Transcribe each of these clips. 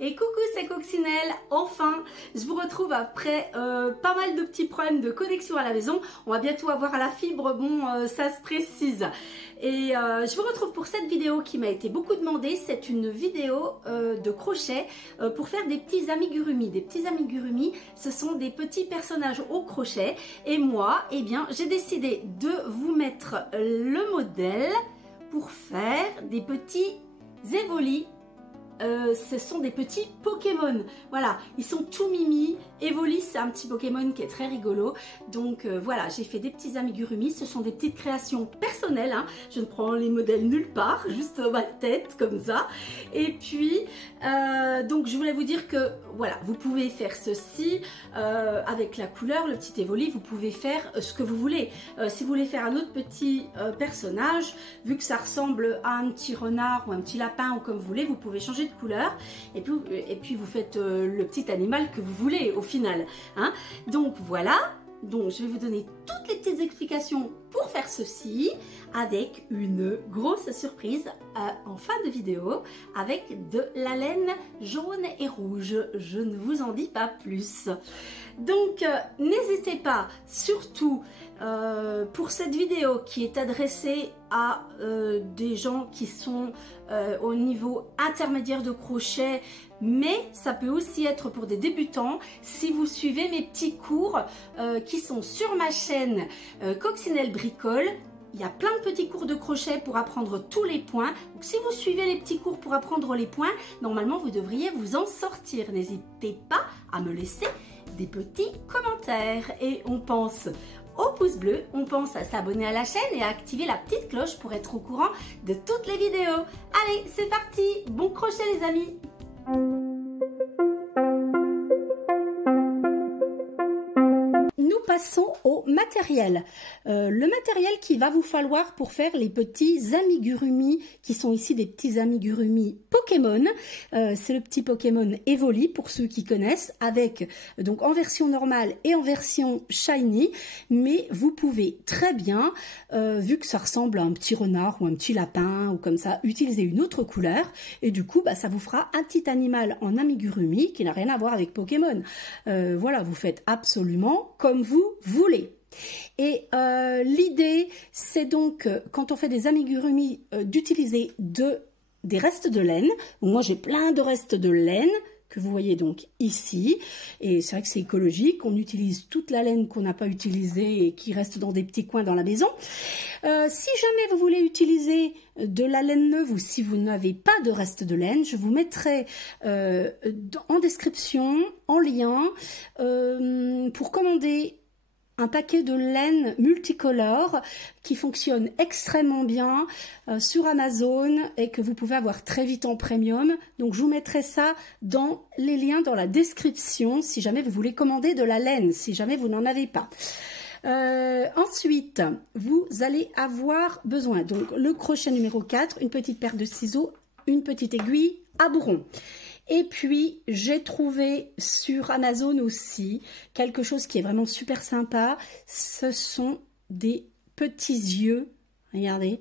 Et coucou, c'est Coccinelle. Enfin, je vous retrouve après pas mal de petits problèmes de connexion à la maison. On va bientôt avoir la fibre, bon, ça se précise. Et je vous retrouve pour cette vidéo qui m'a été beaucoup demandée. C'est une vidéo de crochet pour faire des petits amigurumi. Des petits amigurumi, ce sont des petits personnages au crochet. Et moi, eh bien, j'ai décidé de vous mettre le modèle pour faire des petits Evoli. Ce sont des petits Pokémon, voilà, ils sont tout mimi. Evoli, c'est un petit Pokémon qui est très rigolo. Donc voilà, j'ai fait des petits amigurumi. Ce sont des petites créations personnelles, hein. Je ne prends les modèles nulle part, juste dans ma tête comme ça. Et puis donc je voulais vous dire que voilà, vous pouvez faire ceci avec la couleur, le petit Evoli. Vous pouvez faire ce que vous voulez. Si vous voulez faire un autre petit personnage, vu que ça ressemble à un petit renard ou un petit lapin ou comme vous voulez, vous pouvez changer de couleur et puis vous faites le petit animal que vous voulez au final, hein. Donc voilà, donc je vais vous donner toutes les petites explications pour faire ceci avec une grosse surprise en fin de vidéo avec de la laine jaune et rouge. Je ne vous en dis pas plus. Donc n'hésitez pas, surtout pour cette vidéo qui est adressée à des gens qui sont au niveau intermédiaire de crochet, mais ça peut aussi être pour des débutants. Si vous suivez mes petits cours qui sont sur ma chaîne Coccinelle Bricole, il y a plein de petits cours de crochet pour apprendre tous les points. Donc si vous suivez les petits cours pour apprendre les points, normalement vous devriez vous en sortir. N'hésitez pas à me laisser des petits commentaires. Et on pense au pouce bleu, on pense à s'abonner à la chaîne et à activer la petite cloche pour être au courant de toutes les vidéos. Allez, c'est parti! Bon crochet les amis! Passons au matériel. Le matériel qu'il va vous falloir pour faire les petits amigurumi qui sont ici des petits amigurumi Pokémon. C'est le petit Pokémon Evoli pour ceux qui connaissent, avec donc en version normale et en version shiny, mais vous pouvez très bien, vu que ça ressemble à un petit renard ou un petit lapin ou comme ça, utiliser une autre couleur et du coup ça vous fera un petit animal en amigurumi qui n'a rien à voir avec Pokémon. Voilà, vous faites absolument comme vous voulez. Et l'idée, c'est donc, quand on fait des amigurumi, d'utiliser des restes de laine. Moi, j'ai plein de restes de laine que vous voyez donc ici. Et c'est vrai que c'est écologique. On utilise toute la laine qu'on n'a pas utilisée et qui reste dans des petits coins dans la maison. Si jamais vous voulez utiliser de la laine neuve ou si vous n'avez pas de reste de laine, je vous mettrai en description, en lien, pour commander un paquet de laine multicolore qui fonctionne extrêmement bien sur Amazon et que vous pouvez avoir très vite en premium. Donc je vous mettrai ça dans les liens dans la description si jamais vous voulez commander de la laine, si jamais vous n'en avez pas. Ensuite, vous allez avoir besoin donc le crochet numéro 4, une petite paire de ciseaux, une petite aiguille à bourron. Et puis, j'ai trouvé sur Amazon aussi quelque chose qui est vraiment super sympa. Ce sont des petits yeux, regardez,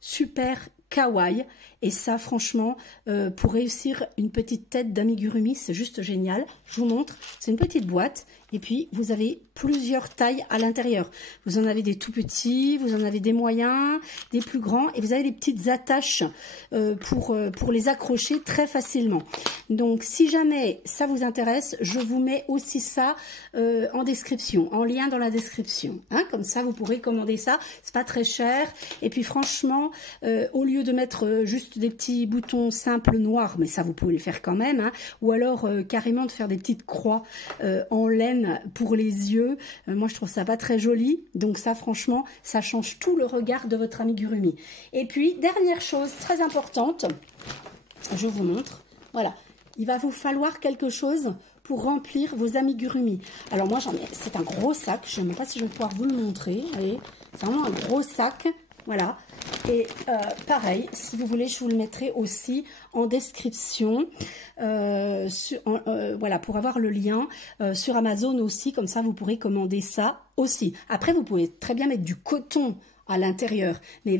super kawaii. Et ça, franchement, pour réussir une petite tête d'amigurumi, c'est juste génial. Je vous montre, c'est une petite boîte. Et puis, vous avez plusieurs tailles à l'intérieur. Vous en avez des tout petits, vous en avez des moyens, des plus grands. Et vous avez des petites attaches pour les accrocher très facilement. Donc, si jamais ça vous intéresse, je vous mets aussi ça en description, en lien dans la description. Hein, comme ça, vous pourrez commander ça. C'est pas très cher. Et puis, franchement, au lieu de mettre juste des petits boutons simples noirs, mais ça, vous pouvez le faire quand même. Hein, ou alors, carrément de faire des petites croix en laine pour les yeux. Moi, je trouve ça pas très joli. Donc ça, franchement, ça change tout le regard de votre amigurumi. Et puis, dernière chose très importante, je vous montre. Voilà, il va vous falloir quelque chose pour remplir vos amigurumi. Alors moi, j'en ai, c'est un gros sac. Je ne sais même pas si je vais pouvoir vous le montrer. Allez, c'est vraiment un gros sac. Voilà. Et pareil, si vous voulez, je vous le mettrai aussi en description. Voilà, pour avoir le lien sur Amazon aussi. Comme ça, vous pourrez commander ça aussi. Après, vous pouvez très bien mettre du coton à l'intérieur, mais il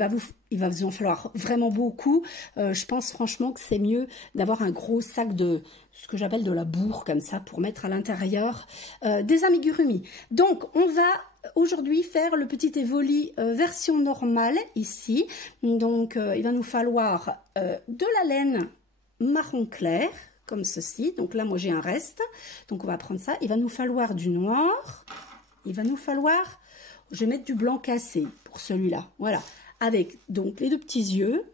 va vous en falloir vraiment beaucoup. Je pense franchement que c'est mieux d'avoir un gros sac de ce que j'appelle de la bourre comme ça pour mettre à l'intérieur des amigurumi. Donc on va aujourd'hui faire le petit évoli version normale ici. Donc il va nous falloir de la laine marron clair comme ceci. Donc là moi j'ai un reste, donc on va prendre ça. Il va nous falloir du noir, il va nous falloir, je vais mettre du blanc cassé pour celui-là, voilà, avec donc les deux petits yeux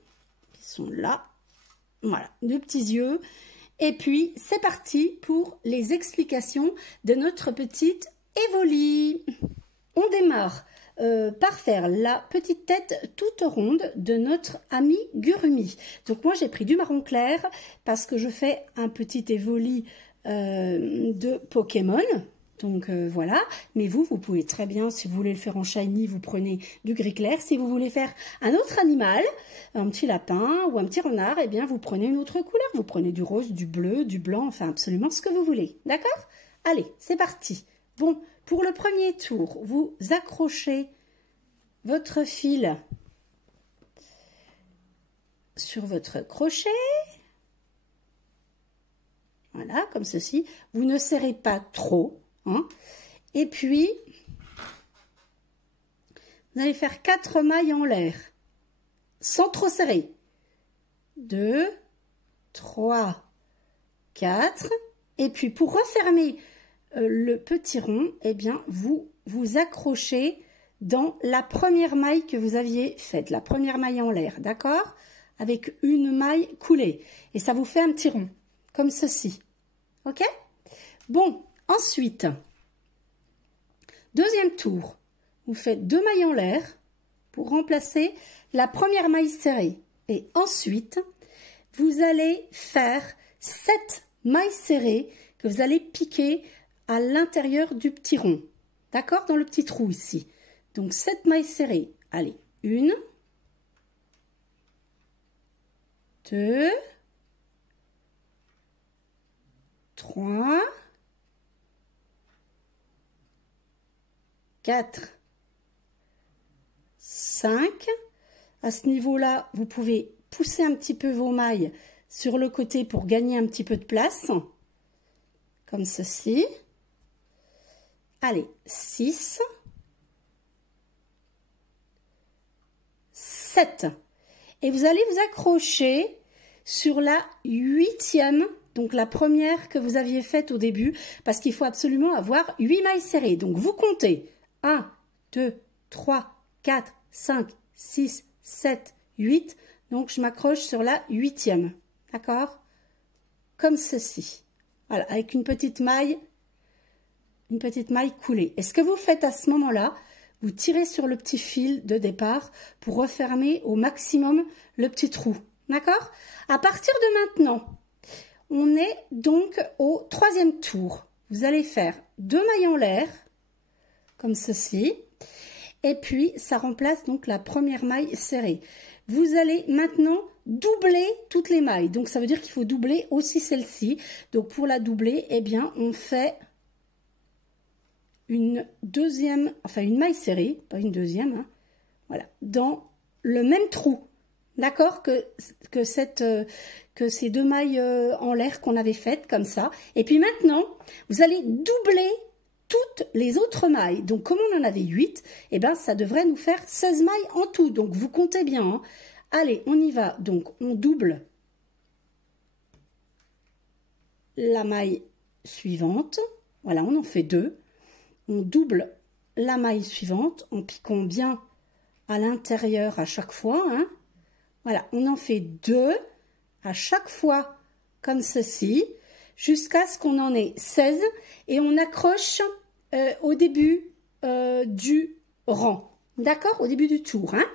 qui sont là, voilà, deux petits yeux. Et puis c'est parti pour les explications de notre petite évoli. On démarre par faire la petite tête toute ronde de notre amigurumi. Donc moi j'ai pris du marron clair parce que je fais un petit évoli de Pokémon. Donc voilà, mais vous pouvez très bien, si vous voulez le faire en shiny, vous prenez du gris clair. Si vous voulez faire un autre animal, un petit lapin ou un petit renard, eh bien vous prenez une autre couleur. Vous prenez du rose, du bleu, du blanc, enfin absolument ce que vous voulez. D'accord? Allez, c'est parti. Bon, pour le premier tour, vous accrochez votre fil sur votre crochet. Voilà, comme ceci. Vous ne serrez pas trop. Hein. Et puis, vous allez faire 4 mailles en l'air, sans trop serrer. 2, 3, 4. Et puis, pour refermer le petit rond, eh bien, vous accrochez dans la première maille que vous aviez faite, la première maille en l'air, d'accord? Avec une maille coulée. Et ça vous fait un petit rond, comme ceci. Ok? Bon. Ensuite, deuxième tour, vous faites 2 mailles en l'air pour remplacer la première maille serrée. Et ensuite, vous allez faire 7 mailles serrées que vous allez piquer à l'intérieur du petit rond. D'accord? Dans le petit trou ici. Donc 7 mailles serrées. Allez, 1, 2, 3, 4, 5. À ce niveau-là, vous pouvez pousser un petit peu vos mailles sur le côté pour gagner un petit peu de place. Comme ceci. Allez, 6, 7. Et vous allez vous accrocher sur la 8e, donc la première que vous aviez faite au début, parce qu'il faut absolument avoir 8 mailles serrées. Donc vous comptez 1, 2, 3, 4, 5, 6, 7, 8. Donc je m'accroche sur la 8e. D'accord? Comme ceci. Voilà, avec une petite maille coulée. Et ce que vous faites à ce moment-là, vous tirez sur le petit fil de départ pour refermer au maximum le petit trou. D'accord? À partir de maintenant, on est donc au 3e tour. Vous allez faire 2 mailles en l'air, comme ceci. Et puis, ça remplace donc la première maille serrée. Vous allez maintenant doubler toutes les mailles. Donc, ça veut dire qu'il faut doubler aussi celle-ci. Donc, pour la doubler, eh bien, on fait une deuxième, enfin une maille serrée, pas une deuxième, hein, voilà, dans le même trou. D'accord, que ces 2 mailles en l'air qu'on avait faites comme ça. Et puis maintenant, vous allez doubler toutes les autres mailles. Donc, comme on en avait 8, eh ben, ça devrait nous faire 16 mailles en tout. Donc, vous comptez bien. Hein. Allez, on y va. Donc, on double la maille suivante. Voilà, on en fait 2. On double la maille suivante en piquant bien à l'intérieur à chaque fois. Hein. Voilà, on en fait 2 à chaque fois comme ceci, jusqu'à ce qu'on en ait 16 et on accroche au début du rang. D'accord? Au début du tour. Hein.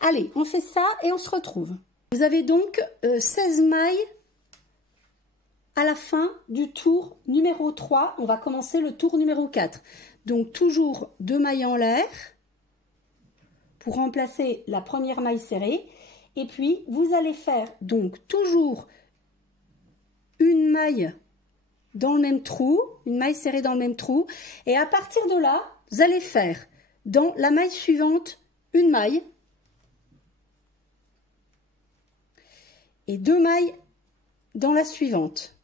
Allez, on fait ça et on se retrouve. Vous avez donc 16 mailles à la fin du tour numéro 3. On va commencer le tour numéro 4. Donc, toujours 2 mailles en l'air pour remplacer la première maille serrée. Et puis, vous allez faire donc toujours une maille dans le même trou, une maille serrée dans le même trou. Et à partir de là, vous allez faire dans la maille suivante une maille et 2 mailles dans la suivante.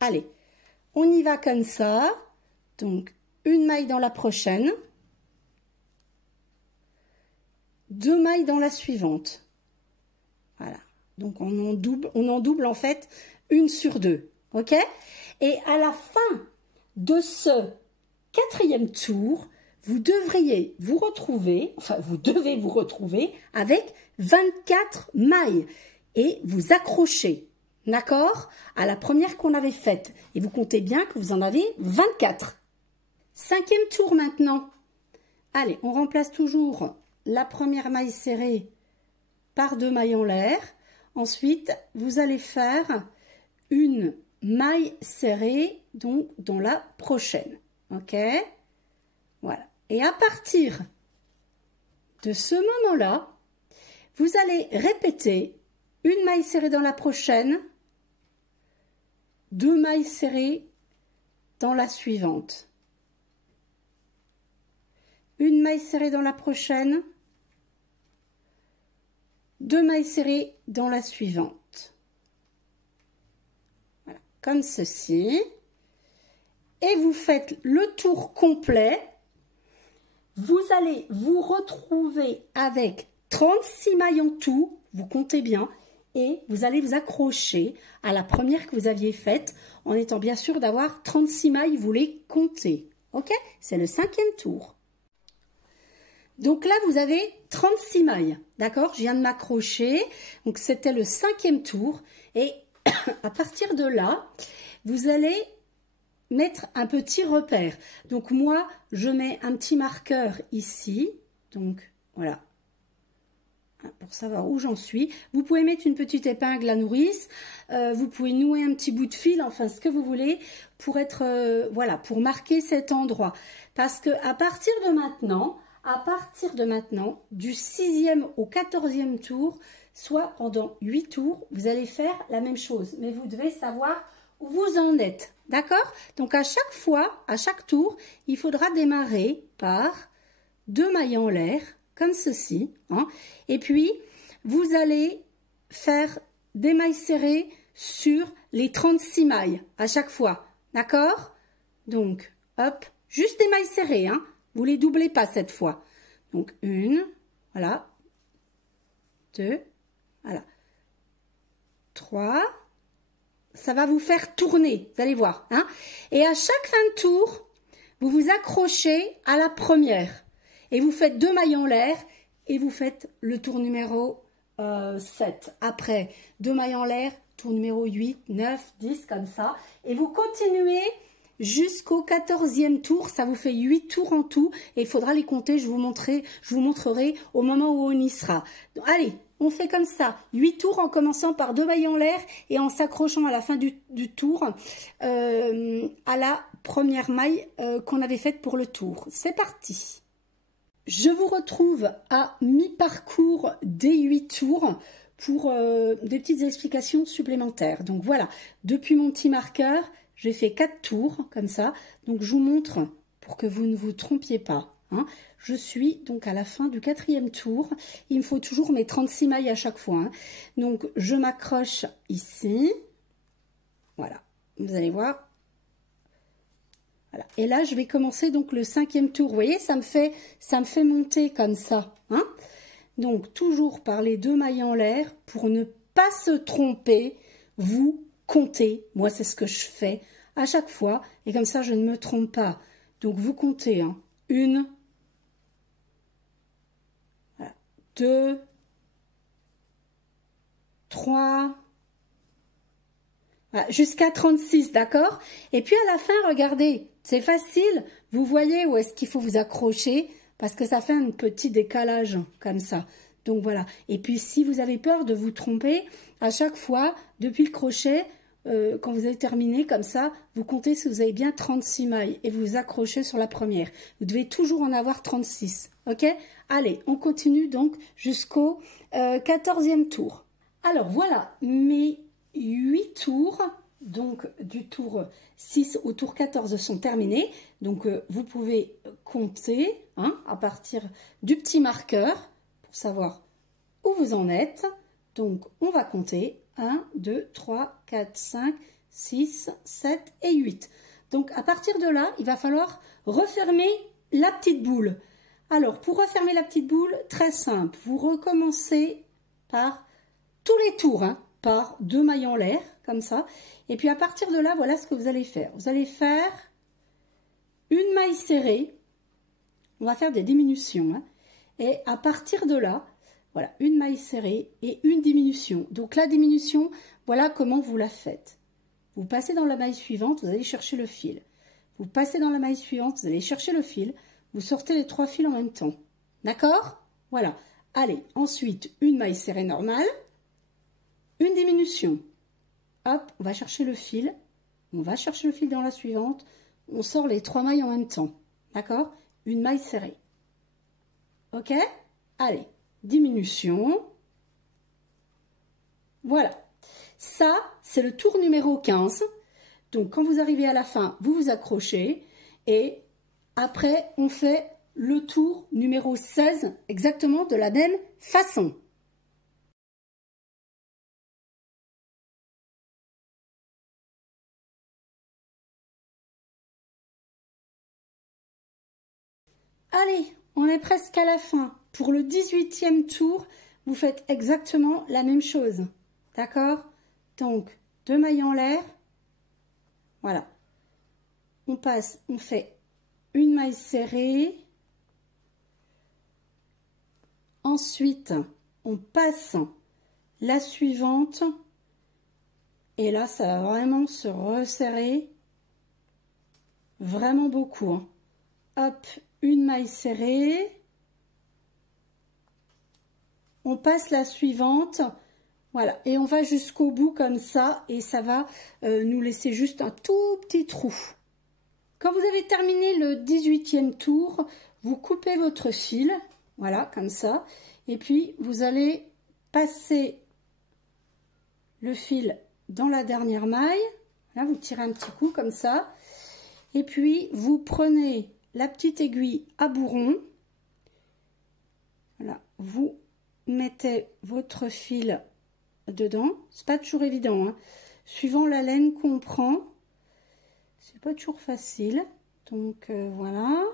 Allez, on y va comme ça. Donc, une maille dans la prochaine, 2 mailles dans la suivante. Voilà. Donc, on en double en fait une sur deux. OK? Et à la fin de ce 4e tour, vous devriez vous retrouver, enfin, vous devez vous retrouver avec 24 mailles et vous accrochez. D'accord? À la première qu'on avait faite. Et vous comptez bien que vous en avez 24. 5e tour maintenant. Allez, on remplace toujours la première maille serrée par 2 mailles en l'air. Ensuite, vous allez faire une maille serrée donc dans la prochaine. OK? Voilà. Et à partir de ce moment-là, vous allez répéter une maille serrée dans la prochaine, 2 mailles serrées dans la suivante. Une maille serrée dans la prochaine, 2 mailles serrées dans la suivante. Voilà, comme ceci. Et vous faites le tour complet. Vous allez vous retrouver avec 36 mailles en tout, vous comptez bien, et vous allez vous accrocher à la première que vous aviez faite, en étant bien sûr d'avoir 36 mailles, vous les comptez. OK? C'est le 5e tour. Donc là, vous avez 36 mailles, d'accord? Je viens de m'accrocher, donc c'était le 5e tour, et à partir de là, vous allez mettre un petit repère. Donc moi, je mets un petit marqueur ici, donc voilà, pour savoir où j'en suis. Vous pouvez mettre une petite épingle à nourrice, vous pouvez nouer un petit bout de fil, enfin ce que vous voulez, pour être, voilà, pour marquer cet endroit. Parce que à partir de maintenant, du 6e au 14e tour, soit pendant 8 tours, vous allez faire la même chose. Mais vous devez savoir où vous en êtes. D'accord? Donc à chaque fois, à chaque tour, il faudra démarrer par 2 mailles en l'air, comme ceci. Hein, et puis, vous allez faire des mailles serrées sur les 36 mailles à chaque fois. D'accord? Donc, hop, juste des mailles serrées. Hein, vous les doublez pas cette fois. Donc, 1, voilà, 2, voilà, 3, ça va vous faire tourner, vous allez voir. Hein, et à chaque fin de tour, vous vous accrochez à la première. Et vous faites 2 mailles en l'air et vous faites le tour numéro 7. Après, 2 mailles en l'air, tour numéro 8, 9, 10, comme ça. Et vous continuez jusqu'au 14e tour. Ça vous fait 8 tours en tout. Et il faudra les compter, je vous montrerai au moment où on y sera. Donc, allez, on fait comme ça. 8 tours en commençant par 2 mailles en l'air et en s'accrochant à la fin du tour à la première maille qu'on avait faite pour le tour. C'est parti. Je vous retrouve à mi-parcours des 8 tours pour des petites explications supplémentaires. Donc voilà, depuis mon petit marqueur, j'ai fait 4 tours comme ça. Donc je vous montre pour que vous ne vous trompiez pas. Hein. Je suis donc à la fin du 4e tour. Il me faut toujours mes 36 mailles à chaque fois. Hein. Donc je m'accroche ici. Voilà, vous allez voir. Voilà. Et là, je vais commencer donc le 5e tour. Vous voyez, ça me fait monter comme ça. Hein, donc, toujours par les 2 mailles en l'air. Pour ne pas se tromper, vous comptez. Moi, c'est ce que je fais à chaque fois. Et comme ça, je ne me trompe pas. Donc, vous comptez. Hein, 1, voilà, 2, 3... Voilà, jusqu'à 36, d'accord? Et puis à la fin, regardez, c'est facile. Vous voyez où est-ce qu'il faut vous accrocher parce que ça fait un petit décalage comme ça. Donc voilà. Et puis si vous avez peur de vous tromper, à chaque fois, depuis le crochet, quand vous avez terminé comme ça, vous comptez si vous avez bien 36 mailles et vous vous accrochez sur la première. Vous devez toujours en avoir 36, ok? Allez, on continue donc jusqu'au 14e tour. Alors voilà, mes 8 tours donc du tour 6 au tour 14 sont terminés. Donc vous pouvez compter hein, à partir du petit marqueur pour savoir où vous en êtes. Donc on va compter 1, 2, 3, 4, 5, 6, 7 et 8. Donc à partir de là, il va falloir refermer la petite boule. Alors pour refermer la petite boule, très simple, vous recommencez par tous les tours, hein, par 2 mailles en l'air, comme ça. Et puis à partir de là, voilà ce que vous allez faire. Vous allez faire une maille serrée. On va faire des diminutions. Hein, et à partir de là, voilà, une maille serrée et une diminution. Donc la diminution, voilà comment vous la faites. Vous passez dans la maille suivante, vous allez chercher le fil. Vous passez dans la maille suivante, vous allez chercher le fil. Vous sortez les 3 fils en même temps. D'accord? Voilà. Allez, ensuite, une maille serrée normale. Une diminution. Hop, on va chercher le fil. On va chercher le fil dans la suivante. On sort les 3 mailles en même temps. D'accord? Une maille serrée. Ok? Allez, diminution. Voilà. Ça, c'est le tour numéro 15. Donc, quand vous arrivez à la fin, vous vous accrochez. Et après, on fait le tour numéro 16, exactement de la même façon. Allez, on est presque à la fin. Pour le 18e tour, vous faites exactement la même chose. D'accord? Donc, 2 mailles en l'air. Voilà. On passe, on fait une maille serrée. Ensuite, on passe la suivante. Et là, ça va vraiment se resserrer. Vraiment beaucoup. Hein. Hop, une maille serrée. On passe la suivante. Voilà, et on va jusqu'au bout comme ça. Et ça va nous laisser juste un tout petit trou. Quand vous avez terminé le 18e tour, vous coupez votre fil. Voilà, comme ça. Et puis, vous allez passer le fil dans la dernière maille. Là, vous tirez un petit coup comme ça. Et puis, vous prenez la petite aiguille à bourron. Voilà, vous mettez votre fil dedans. C'est pas toujours évident, hein. Suivant la laine qu'on prend, c'est pas toujours facile. Donc, voilà.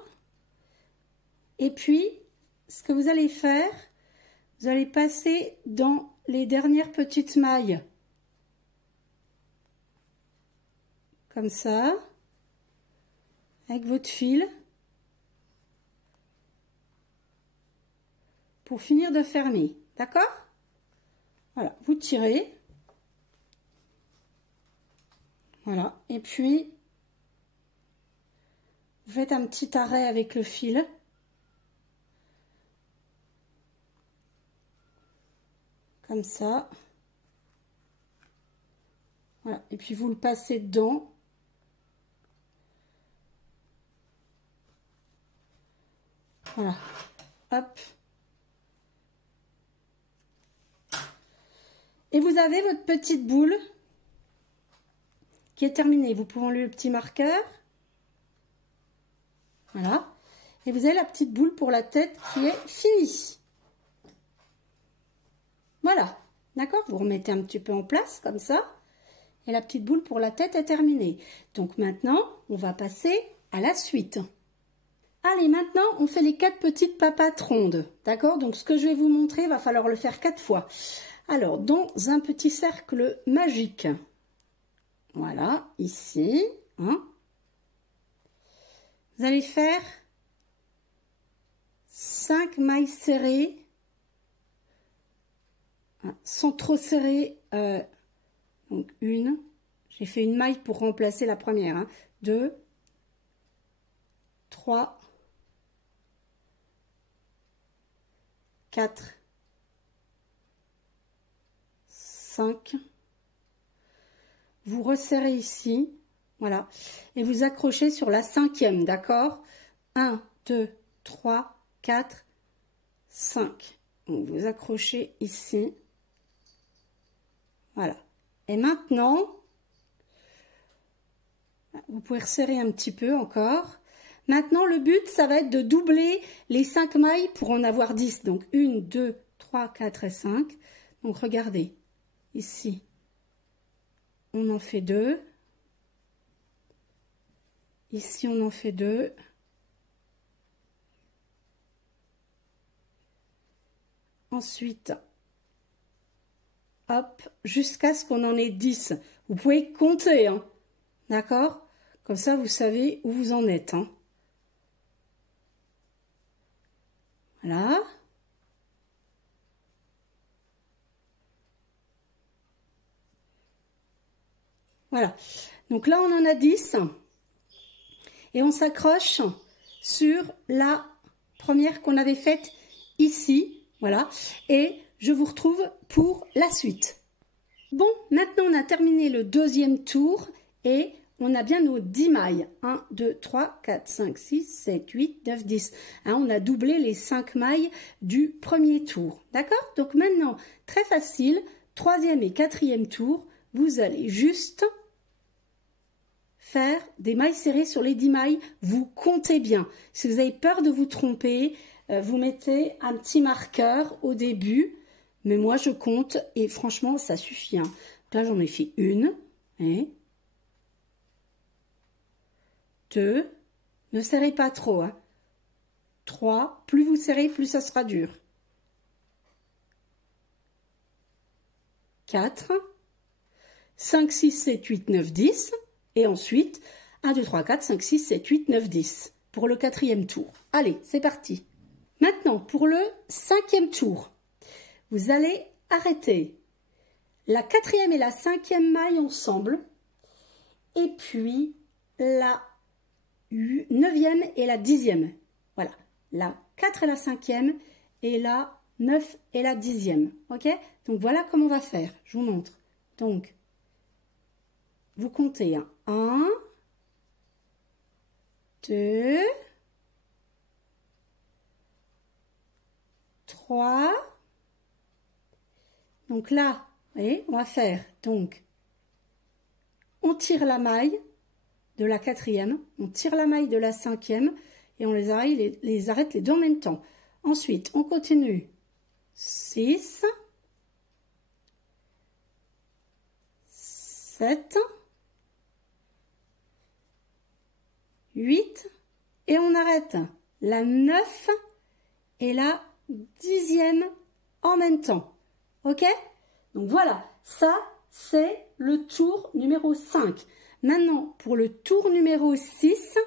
Et puis, ce que vous allez faire, vous allez passer dans les dernières petites mailles. Comme ça. Avec votre fil. Pour finir de fermer. D'accord? Voilà. Vous tirez. Voilà. Et puis, vous faites un petit arrêt avec le fil. Comme ça. Voilà. Et puis vous le passez dedans. Voilà. Hop. Et vous avez votre petite boule qui est terminée. Vous pouvez enlever le petit marqueur. Voilà. Et vous avez la petite boule pour la tête qui est finie. Voilà, d'accord? Vous remettez un petit peu en place, comme ça. Et la petite boule pour la tête est terminée. Donc maintenant, on va passer à la suite. Allez, maintenant, on fait les 4 petites papates rondes. D'accord? Donc ce que je vais vous montrer, il va falloir le faire 4 fois. Alors, dans un petit cercle magique. Voilà, ici. Hein, vous allez faire 5 mailles serrées. Sans trop serrer, donc une, j'ai fait une maille pour remplacer la première, hein, 2, 3, 4, 5, vous resserrez ici, voilà, et vous accrochez sur la 5e, d'accord? 1, 2, 3, 4, 5, donc vous accrochez ici. Voilà. Et maintenant, vous pouvez resserrer un petit peu encore. Maintenant, le but, ça va être de doubler les 5 mailles pour en avoir 10. Donc, 1, 2, 3, 4 et 5. Donc, regardez, ici, on en fait 2. Ici, on en fait 2. Ensuite, hop, jusqu'à ce qu'on en ait 10. Vous pouvez compter, hein, d'accord? Comme ça, vous savez où vous en êtes, hein. Voilà. Voilà. Donc là, on en a 10. Et on s'accroche sur la première qu'on avait faite ici. Voilà. Et je vous retrouve pour la suite. Bon, maintenant, on a terminé le deuxième tour et on a bien nos 10 mailles. 1, 2, 3, 4, 5, 6, 7, 8, 9, 10. Hein, on a doublé les 5 mailles du premier tour. D'accord? Donc maintenant, très facile, troisième et quatrième tour, vous allez juste faire des mailles serrées sur les 10 mailles. Vous comptez bien. Si vous avez peur de vous tromper, vous mettez un petit marqueur au début. Mais moi, je compte et franchement, ça suffit. Hein. Donc là, j'en ai fait 1. Et 2, ne serrez pas trop, hein. 3, plus vous serrez, plus ça sera dur. 4, 5, 6, 7, 8, 9, 10. Et ensuite, 1, 2, 3, 4, 5, 6, 7, 8, 9, 10. Pour le quatrième tour. Allez, c'est parti. Maintenant, pour le cinquième tour, vous allez arrêter la quatrième et la cinquième maille ensemble. Et puis, la 9e et la 10e. Voilà, la 4 et la 5e et la 9 et la 10e. Ok? Donc voilà comment on va faire. Je vous montre. Donc, vous comptez 1, 2, 3. Donc là, vous voyez, on va faire. Donc, on tire la maille de la quatrième, on tire la maille de la cinquième et on les arrête les deux en même temps. Ensuite, on continue 6, 7, 8 et on arrête la 9 et la 10e en même temps. Ok? Donc voilà, ça c'est le tour numéro 5. Maintenant, pour le tour numéro 6,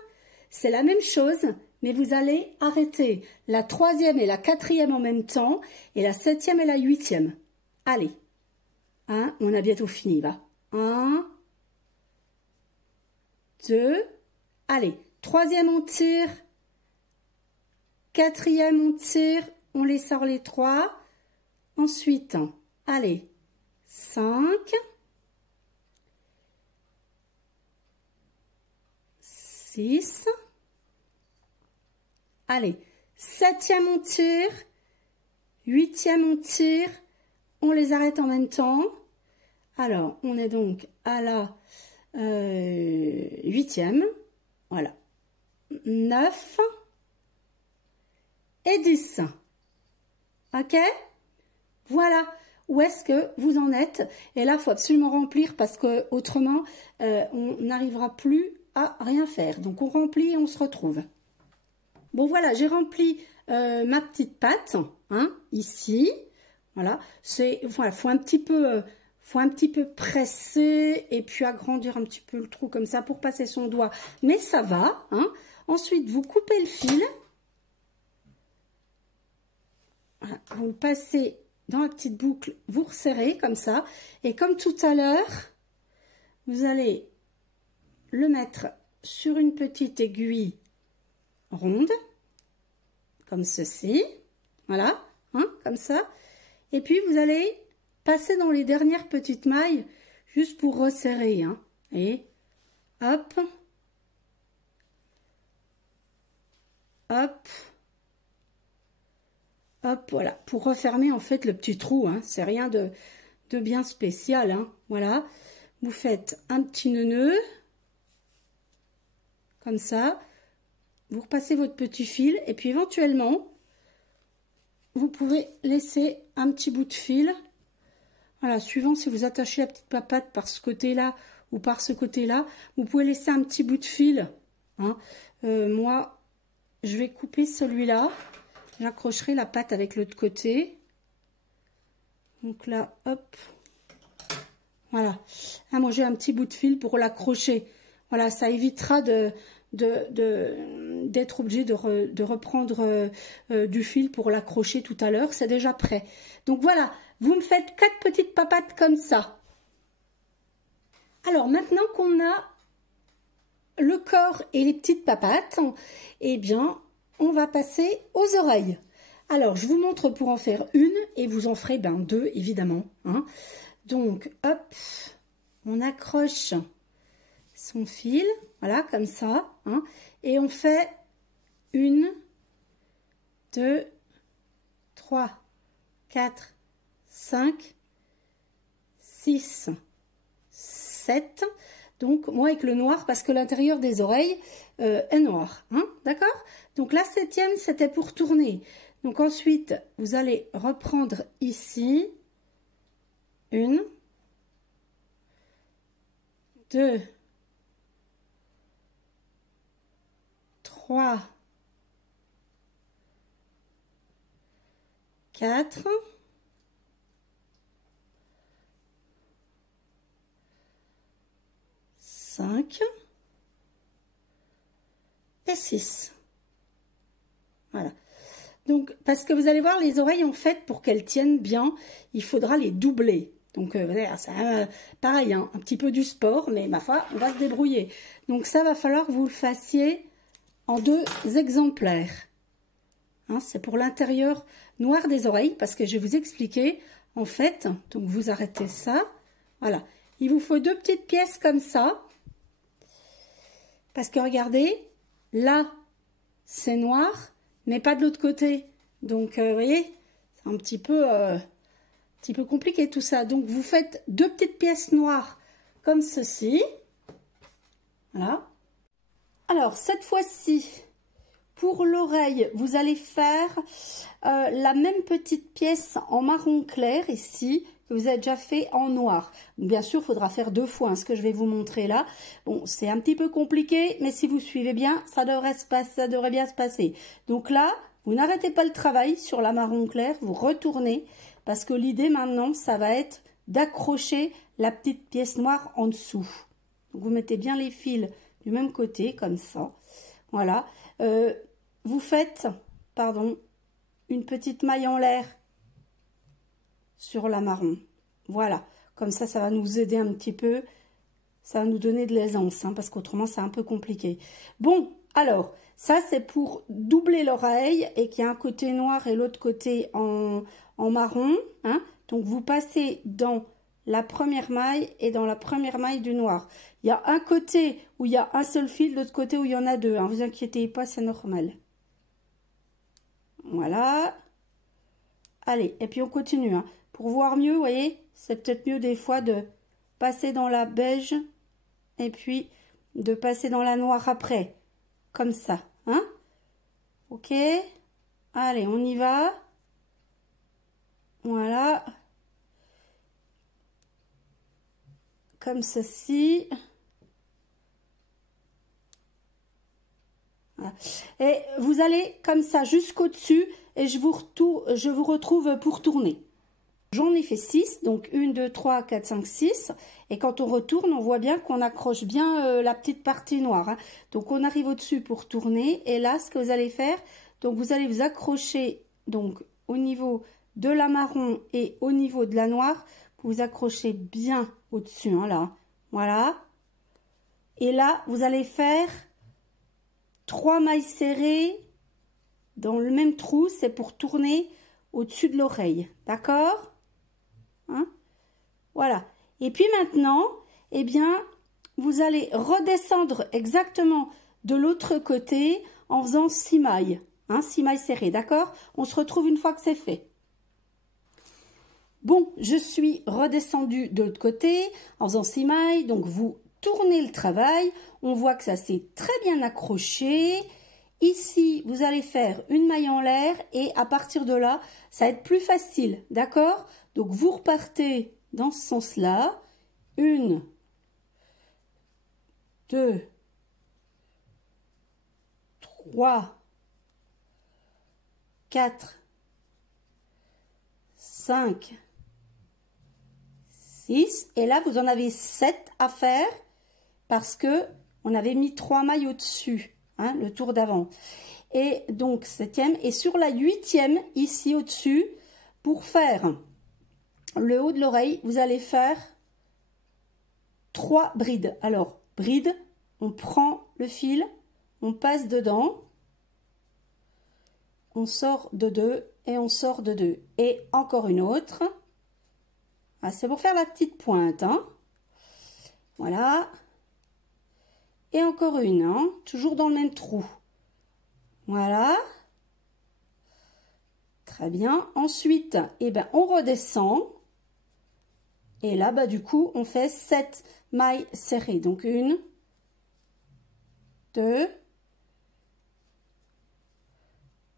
c'est la même chose, mais vous allez arrêter la 3e et la 4e en même temps, et la 7e et la 8e. Allez, hein, on a bientôt fini, va. 1, 2, allez, 3e on tire, 4e on tire, on les sort les 3, ensuite, allez, 5, 6, allez, 7e on tire, 8e on tire, on les arrête en même temps. Alors, on est donc à la 8e, voilà, 9 et 10. Ok? Voilà où est-ce que vous en êtes. Et là, il faut absolument remplir parce que autrement, on n'arrivera plus à rien faire. Donc, on remplit et on se retrouve. Bon, voilà, j'ai rempli ma petite pâte, hein, ici. Voilà, voilà, faut un petit peu presser et puis agrandir un petit peu le trou comme ça pour passer son doigt. Mais ça va, hein. Ensuite, vous coupez le fil. Voilà, vous le passez dans la petite boucle, vous resserrez comme ça. Et comme tout à l'heure, vous allez le mettre sur une petite aiguille ronde, comme ceci. Voilà, hein, comme ça. Et puis, vous allez passer dans les dernières petites mailles, juste pour resserrer, hein. Et hop, hop, hop, voilà, pour refermer en fait le petit trou, hein. C'est rien de bien spécial, hein. Voilà, vous faites un petit nœud, comme ça. Vous repassez votre petit fil et puis éventuellement, vous pouvez laisser un petit bout de fil. Voilà, suivant si vous attachez la petite papate par ce côté-là ou par ce côté-là, vous pouvez laisser un petit bout de fil. Hein. Moi, je vais couper celui-là. J'accrocherai la patte avec l'autre côté. Donc là, hop. Voilà. Ah, moi, j'ai un petit bout de fil pour l'accrocher. Voilà, ça évitera d'être obligé de reprendre du fil pour l'accrocher tout à l'heure. C'est déjà prêt. Donc voilà, vous me faites 4 petites papates comme ça. Alors, maintenant qu'on a le corps et les petites papates, eh bien, on va passer aux oreilles. Alors, je vous montre pour en faire une et vous en ferez 2, évidemment. Hein. Donc, hop, on accroche son fil, voilà, comme ça. Hein, et on fait 1, 2, 3, 4, 5, 6, 7. Donc, moi avec le noir, parce que l'intérieur des oreilles est noir. Hein, d'accord? Donc, la 7e, c'était pour tourner. Donc, ensuite, vous allez reprendre ici. 1, 2, 3, 4, 5 et 6. Voilà. Donc, parce que vous allez voir, les oreilles, en fait, pour qu'elles tiennent bien, il faudra les doubler. Donc, c'est pareil, hein, un petit peu du sport, mais ma foi, on va se débrouiller. Donc, ça va falloir que vous le fassiez en 2 exemplaires. Hein, c'est pour l'intérieur noir des oreilles, parce que je vais vous expliquer, en fait, donc vous arrêtez ça. Voilà. Il vous faut 2 petites pièces comme ça. Parce que regardez, là, c'est noir, mais pas de l'autre côté. Donc, vous voyez, c'est un petit peu compliqué tout ça. Donc, vous faites 2 petites pièces noires comme ceci. Voilà. Alors, cette fois-ci, pour l'oreille, vous allez faire la même petite pièce en marron clair ici, que vous avez déjà fait en noir. Bien sûr, il faudra faire 2 fois, hein, ce que je vais vous montrer là. Bon, c'est un petit peu compliqué, mais si vous suivez bien, ça devrait bien se passer. Donc là, vous n'arrêtez pas le travail sur la marron clair, vous retournez, parce que l'idée maintenant, ça va être d'accrocher la petite pièce noire en dessous. Donc, vous mettez bien les fils du même côté, comme ça. Voilà. Vous faites, pardon, une petite maille en l'air sur la marron. Voilà. Comme ça, ça va nous aider un petit peu. Ça va nous donner de l'aisance, hein, parce qu'autrement, c'est un peu compliqué. Bon, alors, ça, c'est pour doubler l'oreille et qu'il y a un côté noir et l'autre côté en marron. Hein. Donc, vous passez dans la première maille et dans la première maille du noir. Il y a un côté où il y a un seul fil, l'autre côté où il y en a 2. Hein. Vous inquiétez pas, c'est normal. Voilà. Allez, et puis on continue. Hein. Pour voir mieux, vous voyez, c'est peut-être mieux des fois de passer dans la beige et puis de passer dans la noire après. Comme ça. Hein? Ok. Allez, on y va. Voilà. Comme ceci. Voilà. Et vous allez comme ça jusqu'au-dessus et je vous retrouve pour tourner. J'en ai fait 6, donc 1, 2, 3, 4, 5, 6. Et quand on retourne, on voit bien qu'on accroche bien la petite partie noire. Hein. Donc on arrive au-dessus pour tourner. Et là, ce que vous allez faire, donc vous allez vous accrocher donc au niveau de la marron et au niveau de la noire. Vous accrochez bien au-dessus, hein, là. Voilà. Et là, vous allez faire 3 mailles serrées dans le même trou. C'est pour tourner au-dessus de l'oreille. D'accord? Hein? Voilà. Et puis maintenant, eh bien, vous allez redescendre exactement de l'autre côté en faisant 6 mailles. Hein, 6 mailles serrées, d'accord? On se retrouve une fois que c'est fait. Bon, je suis redescendue de l'autre côté en faisant 6 mailles. Donc, vous tourner le travail. On voit que ça s'est très bien accroché. Ici, vous allez faire une maille en l'air et à partir de là, ça va être plus facile, d'accord? Donc, vous repartez dans ce sens-là. 1, 2, 3, 4, 5, 6. Et là, vous en avez 7 à faire parce que on avait mis 3 mailles au-dessus, hein, le tour d'avant. Et donc, 7e. Et sur la 8e, ici au-dessus, pour faire le haut de l'oreille, vous allez faire 3 brides. Alors, bride, on prend le fil, on passe dedans, on sort de 2 et on sort de 2. Et encore une autre. Ah, c'est pour faire la petite pointe, hein. Voilà. Et encore une, hein, toujours dans le même trou. Voilà. Très bien. Ensuite, eh ben, on redescend. Et là, bah, du coup, on fait 7 mailles serrées. Donc, 1, 2,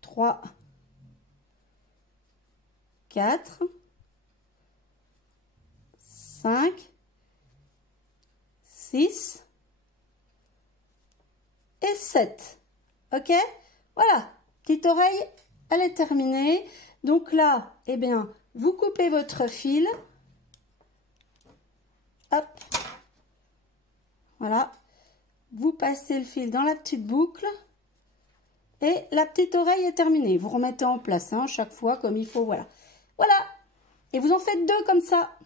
3, 4, 5, 6 et 7. Ok? Voilà. Petite oreille, elle est terminée. Donc là, eh bien, vous coupez votre fil. Hop. Voilà. Vous passez le fil dans la petite boucle. Et la petite oreille est terminée. Vous remettez en place, hein, chaque fois comme il faut. Voilà. Voilà. Et vous en faites 2 comme ça.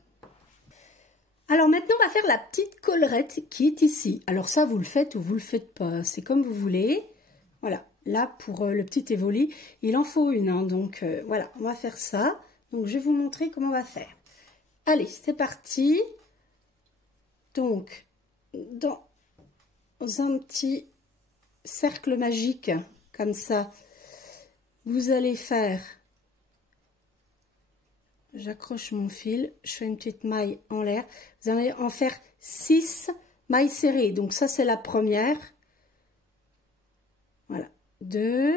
Alors maintenant, on va faire la petite collerette qui est ici. Alors ça, vous le faites ou vous le faites pas. C'est comme vous voulez. Voilà. Là, pour le petit évoli, il en faut une. Hein, donc voilà, on va faire ça. Donc je vais vous montrer comment on va faire. Allez, c'est parti. Donc, dans un petit cercle magique, comme ça, vous allez faire, j'accroche mon fil, je fais une petite maille en l'air, vous allez en faire 6 mailles serrées, donc ça c'est la première, voilà, 2,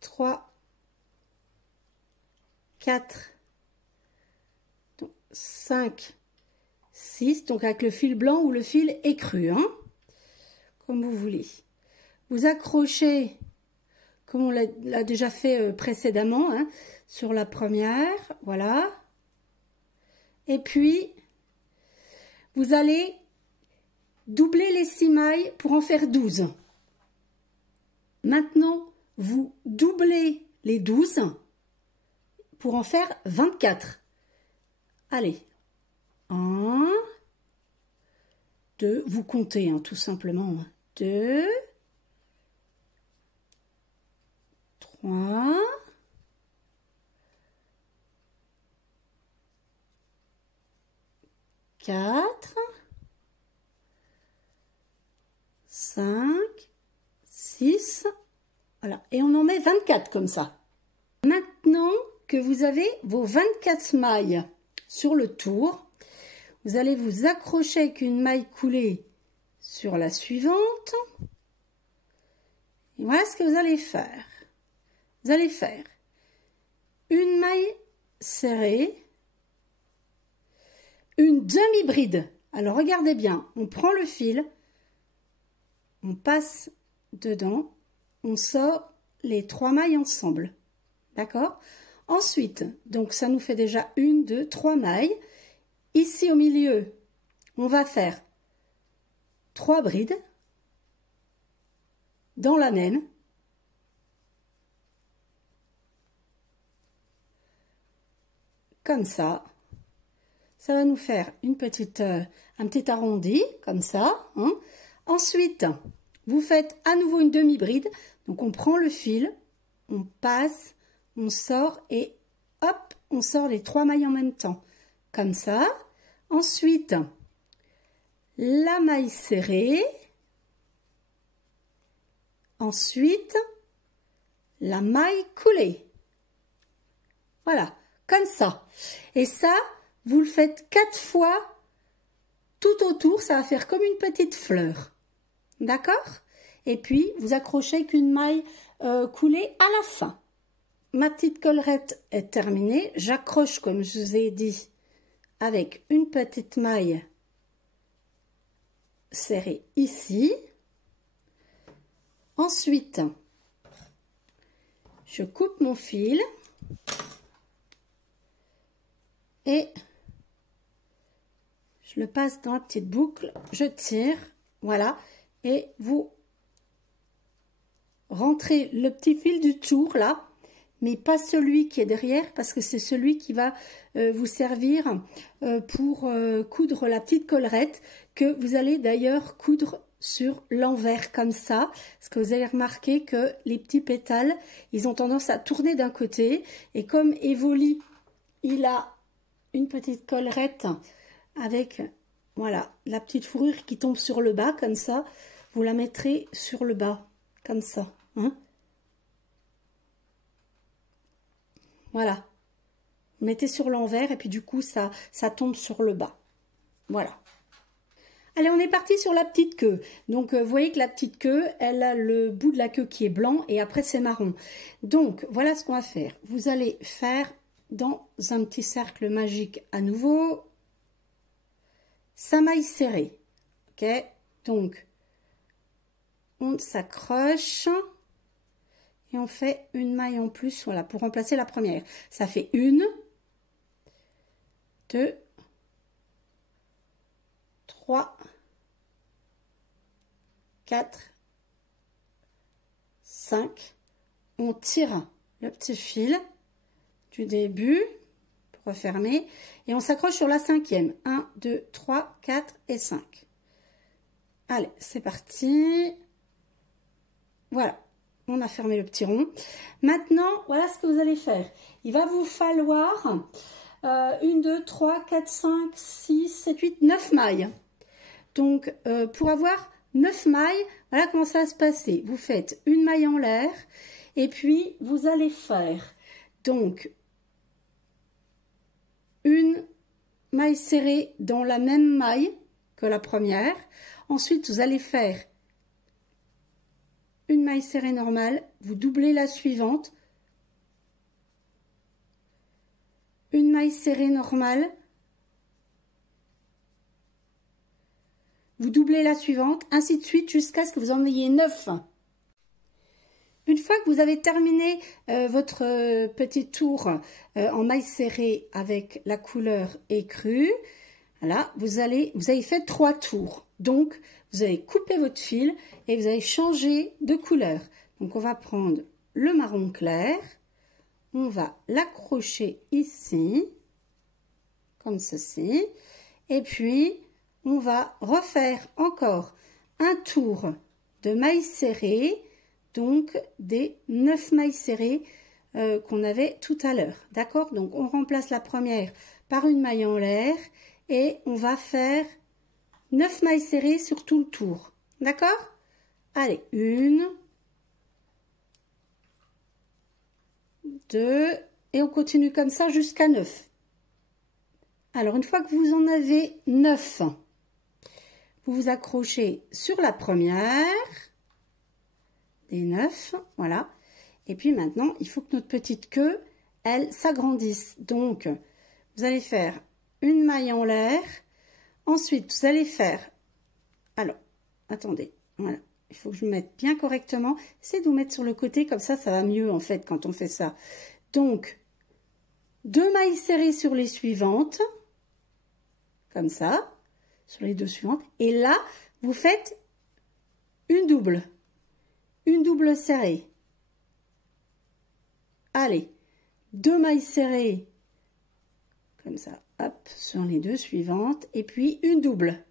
3, 4, 5, 6, donc avec le fil blanc ou le fil écru, hein, comme vous voulez. Vous accrochez, comme on l'a déjà fait précédemment, hein, sur la première, voilà. Et puis, vous allez doubler les 6 mailles pour en faire 12. Maintenant, vous doublez les 12 pour en faire 24. Allez, 1, 2, vous comptez, hein, tout simplement. 2, 3, 4, 5, 6, voilà, et on en met 24 comme ça. Maintenant que vous avez vos 24 mailles sur le tour, vous allez vous accrocher avec une maille coulée sur la suivante. Et voilà ce que vous allez faire. Vous allez faire une maille serrée, une demi-bride. Alors regardez bien, on prend le fil, on passe dedans, on sort les 3 mailles ensemble. D'accord? Ensuite, donc ça nous fait déjà 1, 2, 3 mailles. Ici au milieu, on va faire 3 brides dans la même. Comme ça. Ça va nous faire une petite, un petit arrondi, comme ça. Hein. Ensuite, vous faites à nouveau une demi-bride. Donc on prend le fil, on passe, on sort et hop, on sort les 3 mailles en même temps. Comme ça. Ensuite, la maille serrée. Ensuite, la maille coulée. Voilà, comme ça. Et ça, vous le faites 4 fois tout autour, ça va faire comme une petite fleur. D'accord? Et puis, vous accrochez avec une maille coulée à la fin. Ma petite collerette est terminée. J'accroche, comme je vous ai dit, avec une petite maille serrée ici. Ensuite, je coupe mon fil et je le passe dans la petite boucle, je tire, voilà, et vous rentrez le petit fil du tour là, mais pas celui qui est derrière parce que c'est celui qui va vous servir pour coudre la petite collerette que vous allez d'ailleurs coudre sur l'envers comme ça, parce que vous allez remarquer que les petits pétales, ils ont tendance à tourner d'un côté, et comme Evoli, il a une petite collerette avec, voilà, la petite fourrure qui tombe sur le bas, comme ça, vous la mettrez sur le bas, comme ça, hein. Voilà, vous mettez sur l'envers, et puis du coup, ça tombe sur le bas, voilà. Allez, on est parti sur la petite queue. Donc, vous voyez que la petite queue, elle a le bout de la queue qui est blanc et après c'est marron. Donc, voilà ce qu'on va faire. Vous allez faire dans un petit cercle magique à nouveau, 5 mailles serrées. Ok? Donc, on s'accroche et on fait une maille en plus, voilà, pour remplacer la première. Ça fait 1, 2, 3, 4, 5, on tire le petit fil du début pour refermer et on s'accroche sur la 5e. 1, 2, 3, 4 et 5. Allez, c'est parti. Voilà, on a fermé le petit rond. Maintenant, voilà ce que vous allez faire. Il va vous falloir 1, 2, 3, 4, 5, 6, 7, 8, 9 mailles. Donc, pour avoir 9 mailles, voilà comment ça va se passer. Vous faites une maille en l'air et puis vous allez faire donc une maille serrée dans la même maille que la première. Ensuite, vous allez faire une maille serrée normale, vous doublez la suivante, une maille serrée normale, vous doublez la suivante, ainsi de suite jusqu'à ce que vous en ayez 9. Une fois que vous avez terminé votre petit tour en maille serrée avec la couleur écrue, voilà, vous avez fait 3 tours. Donc, vous allez couper votre fil et vous allez changer de couleur. Donc, on va prendre le marron clair, on va l'accrocher ici, comme ceci, et puis on va refaire encore un tour de mailles serrées, donc des 9 mailles serrées qu'on avait tout à l'heure. D'accord? Donc, on remplace la première par une maille en l'air et on va faire 9 mailles serrées sur tout le tour. D'accord? Allez, 1, 2, et on continue comme ça jusqu'à 9. Alors, une fois que vous en avez 9, vous vous accrochez sur la première des 9, voilà. Et puis maintenant, il faut que notre petite queue, elle s'agrandisse. Donc, vous allez faire une maille en l'air. Ensuite, vous allez faire, alors, attendez, voilà, il faut que je me mette bien correctement. Essayez de vous mettre sur le côté, comme ça va mieux en fait quand on fait ça. Donc, 2 mailles serrées sur les suivantes, comme ça, sur les 2 suivantes. Et là, vous faites une double serrée. Allez, 2 mailles serrées, comme ça, hop, sur les 2 suivantes, et puis une double.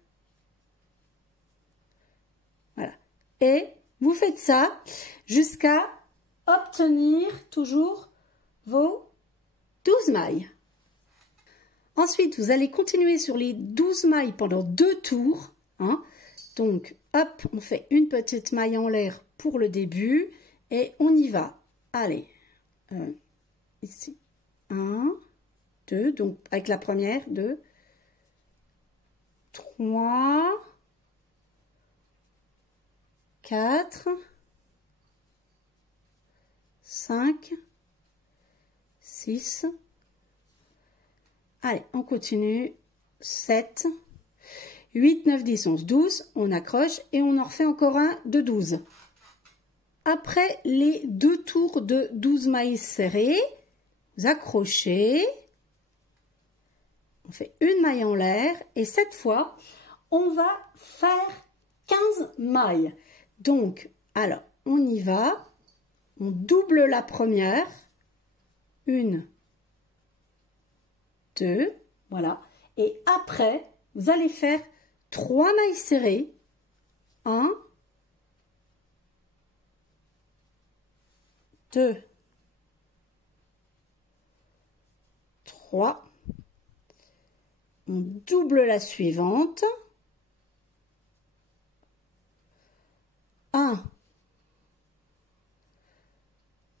Voilà. Et vous faites ça jusqu'à obtenir toujours vos 12 mailles. Ensuite, vous allez continuer sur les 12 mailles pendant 2 tours. Hein. Donc, hop, on fait une petite maille en l'air pour le début et on y va. Allez, ici, 1, 2, donc avec la première, 2, 3, 4, 5, 6, allez, on continue, 7, 8, 9, 10, 11, 12, on accroche et on en refait encore un de 12. Après les 2 tours de 12 mailles serrées, vous accrochez, on fait une maille en l'air et cette fois, on va faire 15 mailles. Donc, alors, on y va, on double la première, 1, 2, voilà, et après, vous allez faire 3 mailles serrées, 1, 2, 3, on double la suivante, 1,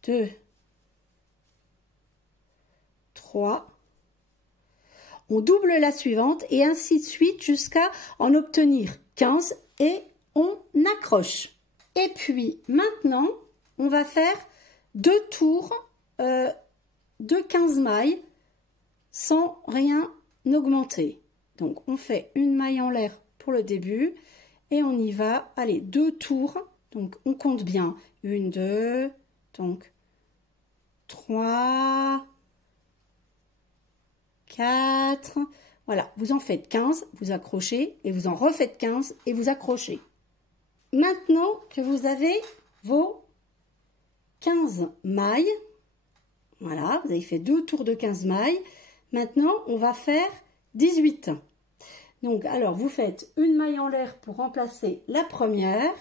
2, 3, on double la suivante et ainsi de suite jusqu'à en obtenir 15 et on accroche. Et puis maintenant, on va faire 2 tours de 15 mailles sans rien augmenter. Donc on fait une maille en l'air pour le début et on y va, allez, 2 tours, donc on compte bien, 1, 2, donc 3, 4, voilà, vous en faites 15, vous accrochez et vous en refaites 15 et vous accrochez. Maintenant que vous avez vos 15 mailles, voilà, vous avez fait 2 tours de 15 mailles, maintenant on va faire 18. Donc alors vous faites une maille en l'air pour remplacer la première,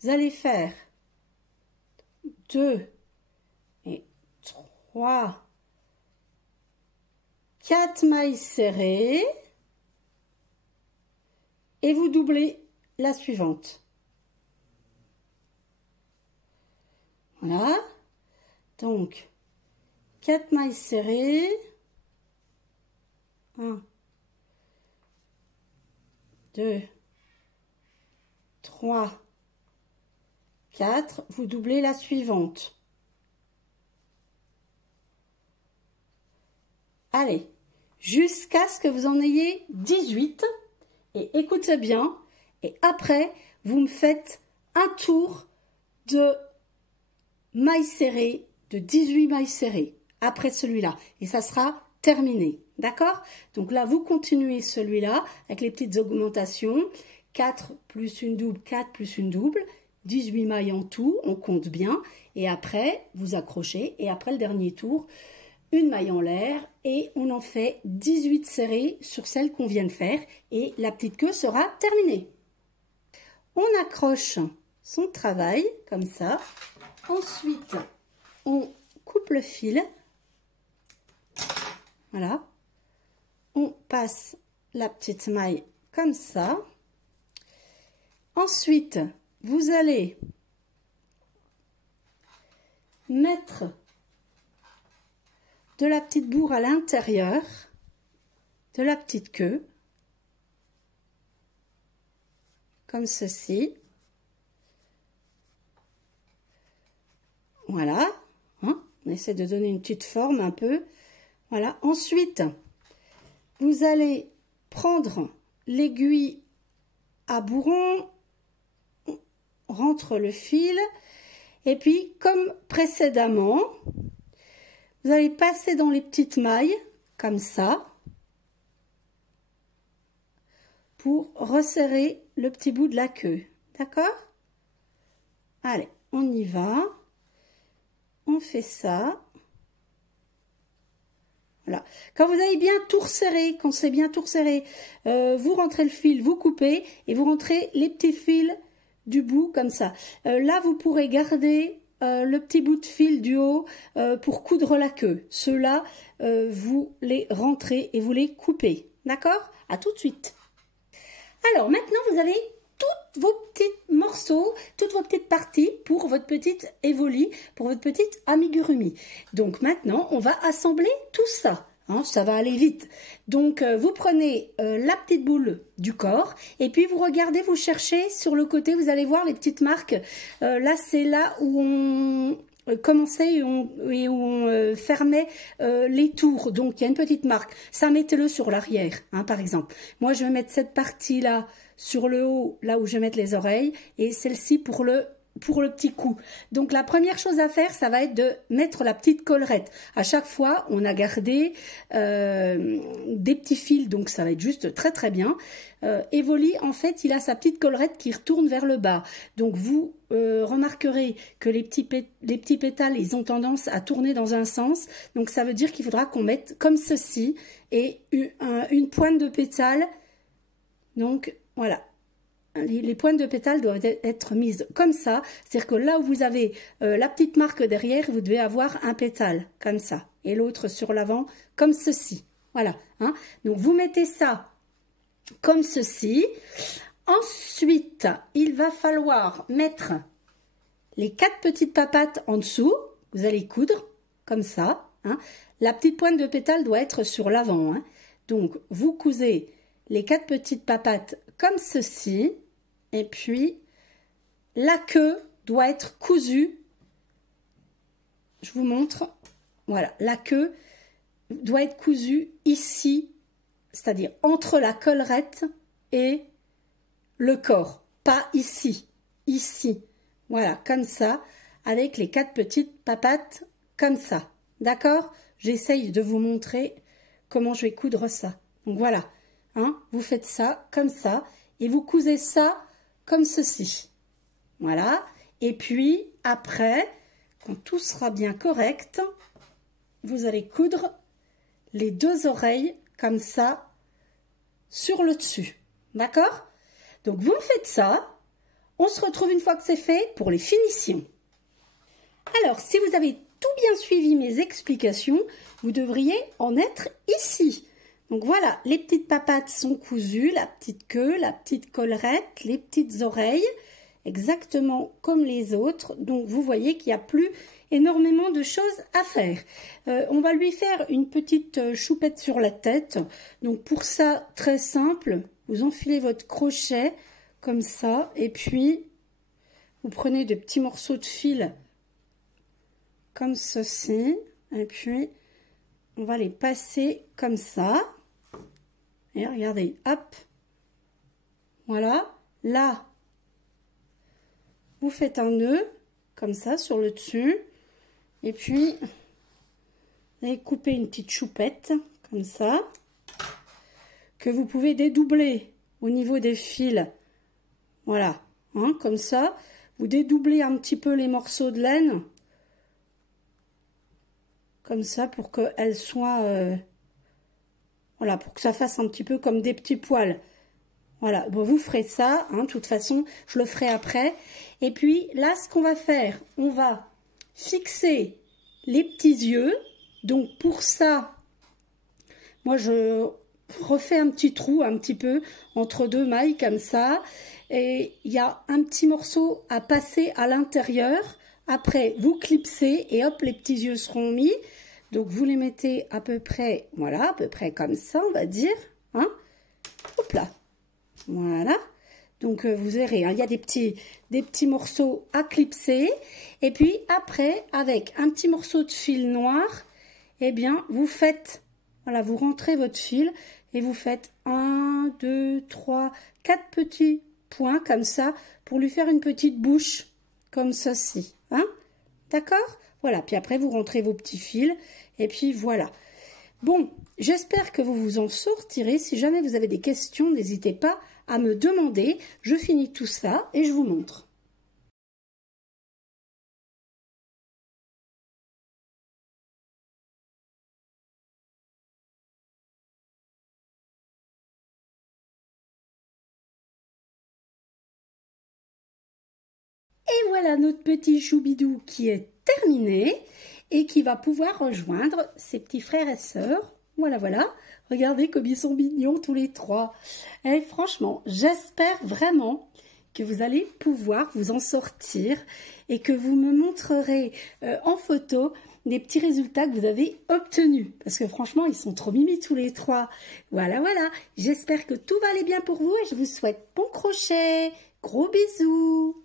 vous allez faire 2 et 3, 4 mailles serrées et vous doublez la suivante. Voilà, donc 4 mailles serrées, 1, 2, 3, 4, vous doublez la suivante. Allez, jusqu'à ce que vous en ayez 18 et écoutez bien et après vous me faites un tour de mailles serrées, de 18 mailles serrées après celui-là et ça sera terminé, d'accord? Donc là vous continuez celui-là avec les petites augmentations, 4 plus une double, 4 plus une double, 18 mailles en tout, on compte bien et après vous accrochez et après le dernier tour, une maille en l'air et on en fait 18 serrées sur celle qu'on vient de faire et la petite queue sera terminée. On accroche son travail comme ça. Ensuite, on coupe le fil. Voilà. On passe la petite maille comme ça. Ensuite, vous allez mettre de la petite bourre à l'intérieur de la petite queue, comme ceci. Voilà, hein, on essaie de donner une petite forme un peu. Voilà, ensuite, vous allez prendre l'aiguille à bourron, on rentre le fil, et puis, comme précédemment, vous allez passer dans les petites mailles, comme ça, pour resserrer le petit bout de la queue. D'accord? Allez, on y va. On fait ça. Voilà. Quand vous avez bien tout resserré, quand c'est bien tout resserré, vous rentrez le fil, vous coupez et vous rentrez les petits fils du bout comme ça. Là, vous pourrez garder le petit bout de fil du haut pour coudre la queue. Ceux-là, vous les rentrez et vous les coupez. D'accord? À tout de suite. Alors, maintenant, vous avez tous vos petits morceaux, toutes vos petites parties pour votre petite évoli, pour votre petite amigurumi. Donc maintenant, on va assembler tout ça. Hein, ça va aller vite. Donc, vous prenez la petite boule du corps et puis vous regardez, vous cherchez sur le côté, vous allez voir les petites marques. Là, c'est là où on commençait et où on fermait les tours. Donc, il y a une petite marque. Ça, mettez-le sur l'arrière, hein, par exemple. Moi, je vais mettre cette partie-là sur le haut, là où je vais mettre les oreilles, et celle-ci pour le petit coup. Donc la première chose à faire, ça va être de mettre la petite collerette. À chaque fois, on a gardé des petits fils, donc ça va être juste très très bien. Evoli, en fait, il a sa petite collerette qui retourne vers le bas. Donc vous remarquerez que les petits pétales, ils ont tendance à tourner dans un sens. Donc ça veut dire qu'il faudra qu'on mette comme ceci et une pointe de pétale. Donc voilà. Les pointes de pétales doivent être mises comme ça, c'est-à-dire que là où vous avez la petite marque derrière, vous devez avoir un pétale comme ça, et l'autre sur l'avant comme ceci. Voilà, hein. Donc vous mettez ça comme ceci. Ensuite, il va falloir mettre les 4 petites papates en dessous. Vous allez coudre comme ça, hein. La petite pointe de pétale doit être sur l'avant, hein. Donc vous cousez les 4 petites papates comme ceci. Et puis, la queue doit être cousue. Je vous montre. Voilà, la queue doit être cousue ici, c'est-à-dire entre la collerette et le corps. Pas ici, ici. Voilà, comme ça, avec les 4 petites papates, comme ça. D'accord? J'essaye de vous montrer comment je vais coudre ça. Donc voilà, hein, vous faites ça, comme ça, et vous cousez ça comme ceci. Voilà. Et puis, après, quand tout sera bien correct, vous allez coudre les 2 oreilles comme ça sur le dessus. D'accord? Donc, vous me faites ça. On se retrouve une fois que c'est fait pour les finitions. Alors, si vous avez tout bien suivi mes explications, vous devriez en être ici. Donc voilà, les petites papates sont cousues, la petite queue, la petite collerette, les petites oreilles, exactement comme les autres. Donc vous voyez qu'il n'y a plus énormément de choses à faire. On va lui faire une petite choupette sur la tête. Donc pour ça, très simple, vous enfilez votre crochet comme ça et puis vous prenez de petits morceaux de fil comme ceci et puis on va les passer comme ça. Et regardez, hop, voilà, là, vous faites un nœud, comme ça, sur le dessus, et puis, vous allez couper une petite choupette, comme ça, que vous pouvez dédoubler au niveau des fils, voilà, hein, comme ça, vous dédoublez un petit peu les morceaux de laine, comme ça, pour qu'elles soient... voilà, pour que ça fasse un petit peu comme des petits poils. Voilà, bon, vous ferez ça, hein, de toute façon, je le ferai après. Et puis, là, ce qu'on va faire, on va fixer les petits yeux. Donc, pour ça, moi, je refais un petit trou, un petit peu, entre 2 mailles, comme ça. Et il y a un petit morceau à passer à l'intérieur. Après, vous clipsez et hop, les petits yeux seront mis. Donc, vous les mettez à peu près, voilà, à peu près comme ça, on va dire. Hein. Hop là. Voilà. Donc, vous verrez, hein, il y a des petits morceaux à clipser. Et puis, après, avec un petit morceau de fil noir, eh bien, vous faites, voilà, vous rentrez votre fil et vous faites 1, 2, 3, 4 petits points comme ça pour lui faire une petite bouche comme ceci. Hein. D'accord? Voilà, puis après, vous rentrez vos petits fils, et puis voilà. Bon, j'espère que vous vous en sortirez. Si jamais vous avez des questions, n'hésitez pas à me demander. Je finis tout ça et je vous montre. Et voilà notre petit choubidou qui est terminé et qui va pouvoir rejoindre ses petits frères et sœurs. Voilà, voilà. Regardez comme ils sont mignons tous les 3. Et franchement, j'espère vraiment que vous allez pouvoir vous en sortir et que vous me montrerez en photo des petits résultats que vous avez obtenus. Parce que franchement, ils sont trop mimi tous les trois. Voilà, voilà. J'espère que tout va aller bien pour vous et je vous souhaite bon crochet. Gros bisous.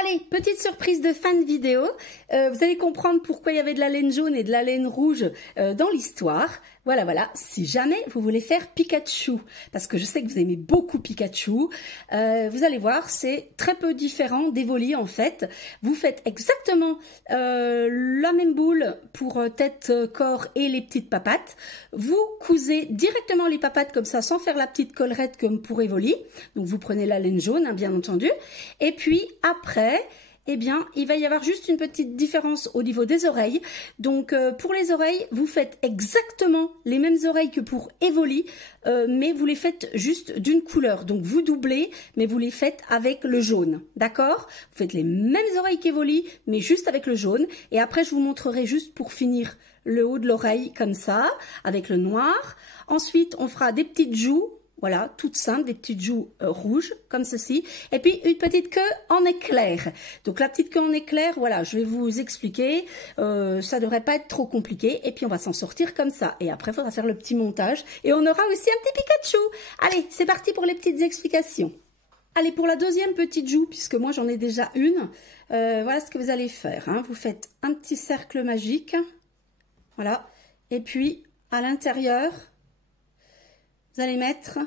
Allez, petite surprise de fin de vidéo. Vous allez comprendre pourquoi il y avait de la laine jaune et de la laine rouge dans l'histoire. Voilà, voilà. Si jamais vous voulez faire Pikachu, parce que je sais que vous aimez beaucoup Pikachu, vous allez voir, c'est très peu différent d'Evoli en fait. Vous faites exactement la même boule pour tête, corps et les petites papates. Vous cousez directement les papates comme ça, sans faire la petite collerette comme pour Evoli. Donc vous prenez la laine jaune, hein, bien entendu. Et puis après, eh bien, il va y avoir juste une petite différence au niveau des oreilles. Donc, pour les oreilles, vous faites exactement les mêmes oreilles que pour Evoli, mais vous les faites juste d'une couleur. Donc, vous doublez, mais vous les faites avec le jaune. D'accord? Vous faites les mêmes oreilles qu'Evoli, mais juste avec le jaune. Et après, je vous montrerai juste pour finir le haut de l'oreille comme ça, avec le noir. Ensuite, on fera des petites joues. Voilà, toutes simples, des petites joues rouges, comme ceci. Et puis, une petite queue en éclair. Donc, la petite queue en éclair, voilà, je vais vous expliquer. Ça devrait pas être trop compliqué. Et puis, on va s'en sortir comme ça. Et après, il faudra faire le petit montage. Et on aura aussi un petit Pikachu. Allez, c'est parti pour les petites explications. Allez, pour la deuxième petite joue, puisque moi, j'en ai déjà une. Voilà ce que vous allez faire. Hein. Vous faites un petit cercle magique. Voilà. Et puis, à l'intérieur, vous allez mettre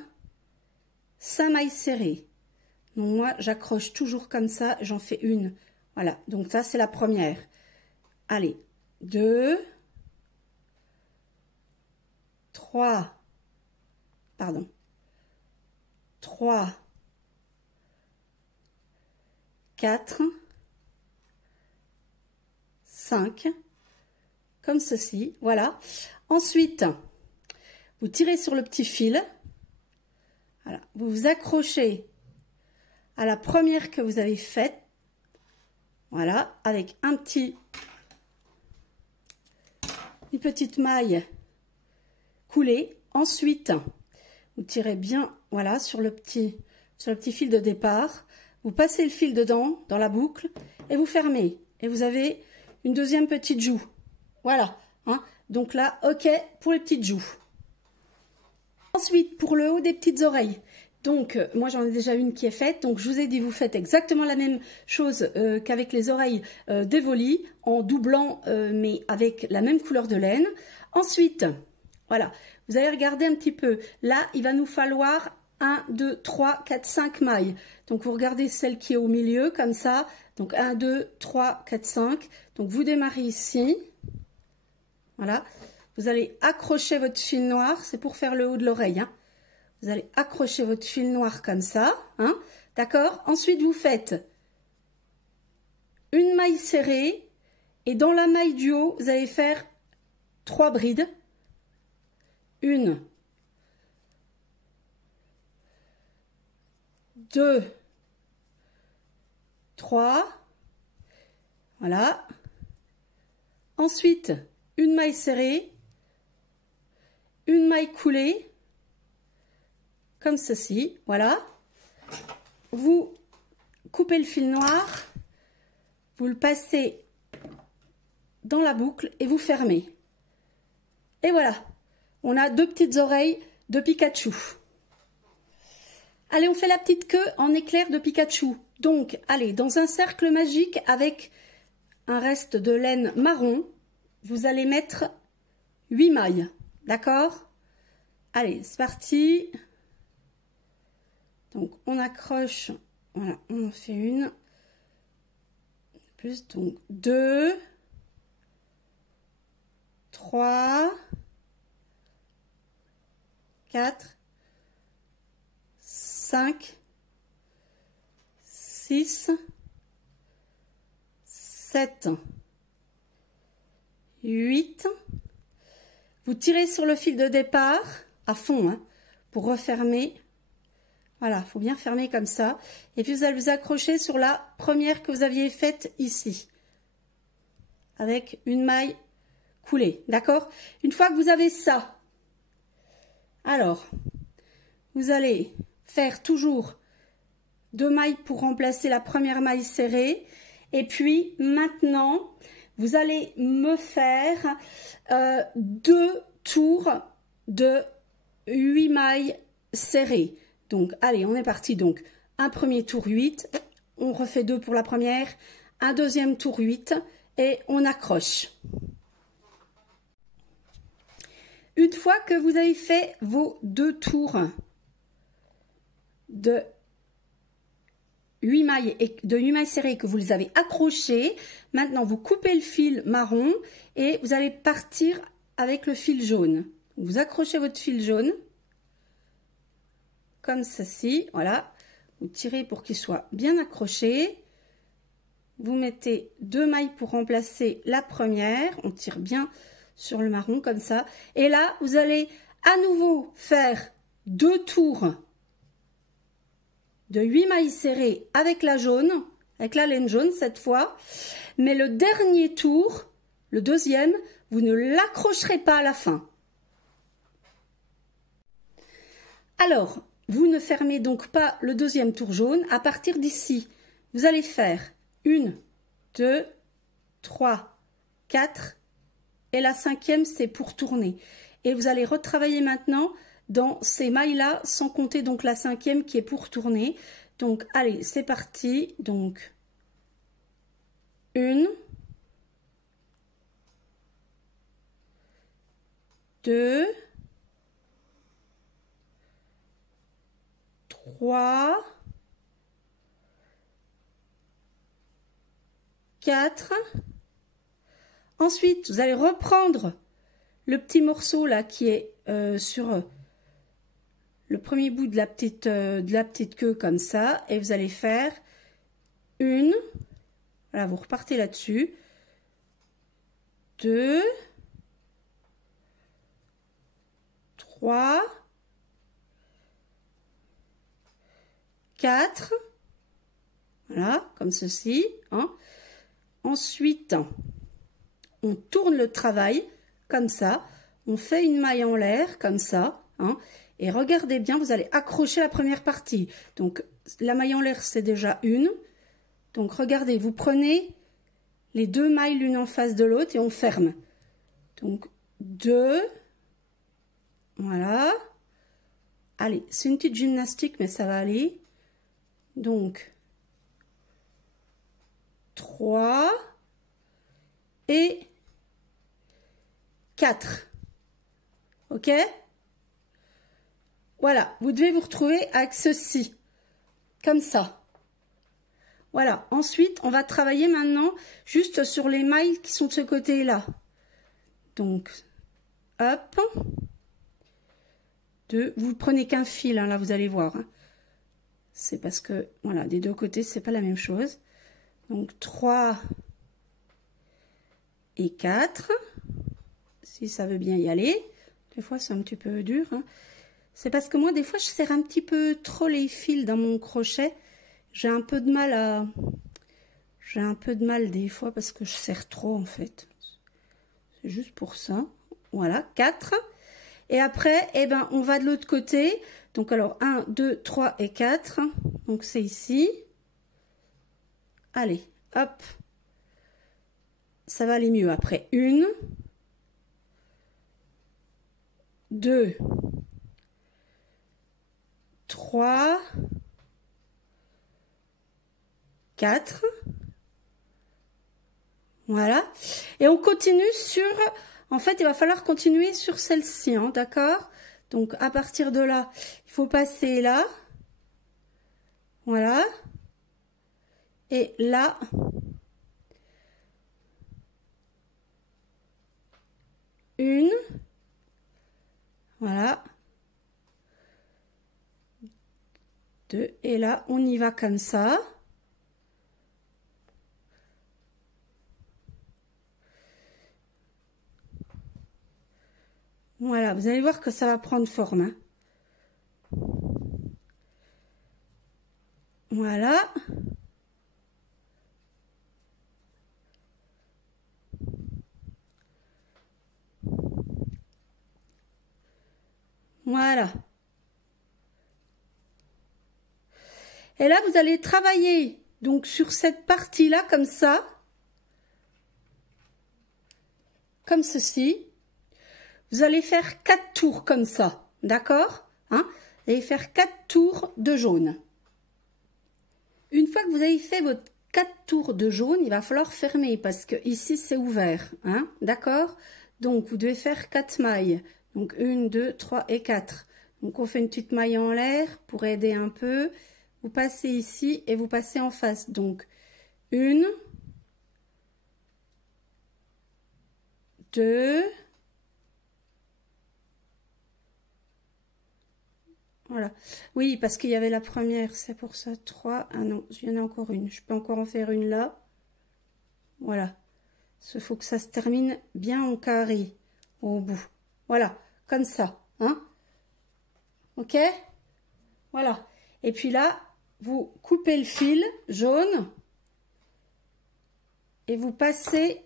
5 mailles serrées. Donc moi, j'accroche toujours comme ça, j'en fais une. Voilà, donc ça, c'est la première. Allez, 2, 3, 4, 5, comme ceci, voilà. Ensuite, vous tirez sur le petit fil, voilà, vous vous accrochez à la première que vous avez faite, voilà, avec une petite maille coulée. Ensuite, vous tirez bien, voilà, sur le petit fil de départ, vous passez le fil dedans, dans la boucle, et vous fermez. Et vous avez une deuxième petite joue, voilà, hein. Donc là, ok pour les petites joues. Ensuite, pour le haut des petites oreilles, donc moi j'en ai déjà une qui est faite, donc je vous ai dit vous faites exactement la même chose qu'avec les oreilles d'Evoli, en doublant mais avec la même couleur de laine. Ensuite, voilà, vous allez regarder un petit peu, là il va nous falloir 1, 2, 3, 4, 5 mailles. Donc vous regardez celle qui est au milieu comme ça, donc 1, 2, 3, 4, 5, donc vous démarrez ici, voilà. Vous allez accrocher votre fil noir, c'est pour faire le haut de l'oreille. Hein. Vous allez accrocher votre fil noir comme ça, hein, d'accord? Ensuite, vous faites une maille serrée et dans la maille du haut, vous allez faire 3 brides. 1, 2, 3, voilà. Ensuite, une maille serrée, une maille coulée, comme ceci, voilà. Vous coupez le fil noir, vous le passez dans la boucle et vous fermez. Et voilà, on a 2 petites oreilles de Pikachu. Allez, on fait la petite queue en éclair de Pikachu. Donc, allez, dans un cercle magique avec un reste de laine marron, vous allez mettre 8 mailles. D'accord? Allez, c'est parti. Donc, on accroche. Voilà, on en fait une. Plus, donc 2, 3, 4, 5, 6, 7, 8. Vous tirez sur le fil de départ à fond hein, pour refermer. Voilà, il faut bien fermer comme ça. Et puis vous allez vous accrocher sur la première que vous aviez faite ici. Avec une maille coulée, d'accord? Une fois que vous avez ça, alors, vous allez faire toujours 2 mailles pour remplacer la première maille serrée. Et puis maintenant, vous allez me faire 2 tours de 8 mailles serrées. Donc, allez, on est parti. Donc, un premier tour 8, on refait 2 pour la première, un deuxième tour 8 et on accroche. Une fois que vous avez fait vos 2 tours de 8 mailles serrées que vous les avez accrochées, maintenant vous coupez le fil marron et vous allez partir avec le fil jaune. Vous accrochez votre fil jaune comme ceci, voilà. Vous tirez pour qu'il soit bien accroché. Vous mettez 2 mailles pour remplacer la première. On tire bien sur le marron comme ça. Et là, vous allez à nouveau faire 2 tours de 8 mailles serrées avec la jaune, avec la laine jaune cette fois. Mais le dernier tour, le deuxième, vous ne l'accrocherez pas à la fin. Alors, vous ne fermez donc pas le deuxième tour jaune. À partir d'ici, vous allez faire 1, 2, 3, 4 et la 5e, c'est pour tourner. Et vous allez retravailler maintenant dans ces mailles-là, sans compter donc la 5e qui est pour tourner. Donc, allez, c'est parti. Donc, 1, 2, 3, 4. Ensuite, vous allez reprendre le petit morceau là qui est sur le premier bout de la petite queue comme ça et vous allez faire une, voilà, vous repartez là-dessus, 2, 3, 4, voilà, comme ceci, hein. Ensuite, on tourne le travail comme ça, on fait une maille en l'air comme ça, hein, et regardez bien, vous allez accrocher la première partie. Donc, la maille en l'air, c'est déjà une. Donc, regardez, vous prenez les 2 mailles l'une en face de l'autre et on ferme. Donc, 2, voilà. Allez, c'est une petite gymnastique, mais ça va aller. Donc, 3 et 4. Ok? Voilà, vous devez vous retrouver avec ceci, comme ça. Voilà, ensuite, on va travailler maintenant juste sur les mailles qui sont de ce côté-là. Donc, hop. 2, vous ne prenez qu'un fil, hein, là, vous allez voir. Hein. C'est parce que, voilà, des deux côtés, c'est pas la même chose. Donc, 3 et 4, si ça veut bien y aller. Des fois, c'est un petit peu dur. Hein. C'est parce que moi, des fois, je serre un petit peu trop les fils dans mon crochet. J'ai un peu de mal à... J'ai un peu de mal des fois parce que je serre trop, en fait. C'est juste pour ça. Voilà, 4. Et après, eh ben, on va de l'autre côté. Donc, alors, 1, 2, 3 et 4. Donc, c'est ici. Allez, hop. Ça va aller mieux après. 1, 2, 3, 4. Voilà. Et on continue sur... En fait, il va falloir continuer sur celle-ci, hein, d'accord? Donc, à partir de là, il faut passer là. Voilà. Et là. Une. Voilà. 2. Et là, on y va comme ça. Voilà, vous allez voir que ça va prendre forme. Hein. Voilà. Voilà. Et là, vous allez travailler donc sur cette partie-là comme ça. comme ceci. Vous allez faire 4 tours comme ça, d'accord, hein? Vous allez faire 4 tours de jaune. Une fois que vous avez fait votre 4 tours de jaune, il va falloir fermer parce que ici c'est ouvert, hein, d'accord? Donc vous devez faire 4 mailles. Donc 1, 2, 3 et 4. Donc on fait une petite maille en l'air pour aider un peu. Vous passez ici et vous passez en face. Donc 1, 2, voilà. Oui, parce qu'il y avait la première, c'est pour ça. 3, ah non, il y en a encore une. Je peux encore en faire une là. Voilà. Il faut que ça se termine bien en carré au bout. Voilà, comme ça, hein. Ok? Voilà. Et puis là, vous coupez le fil jaune et vous passez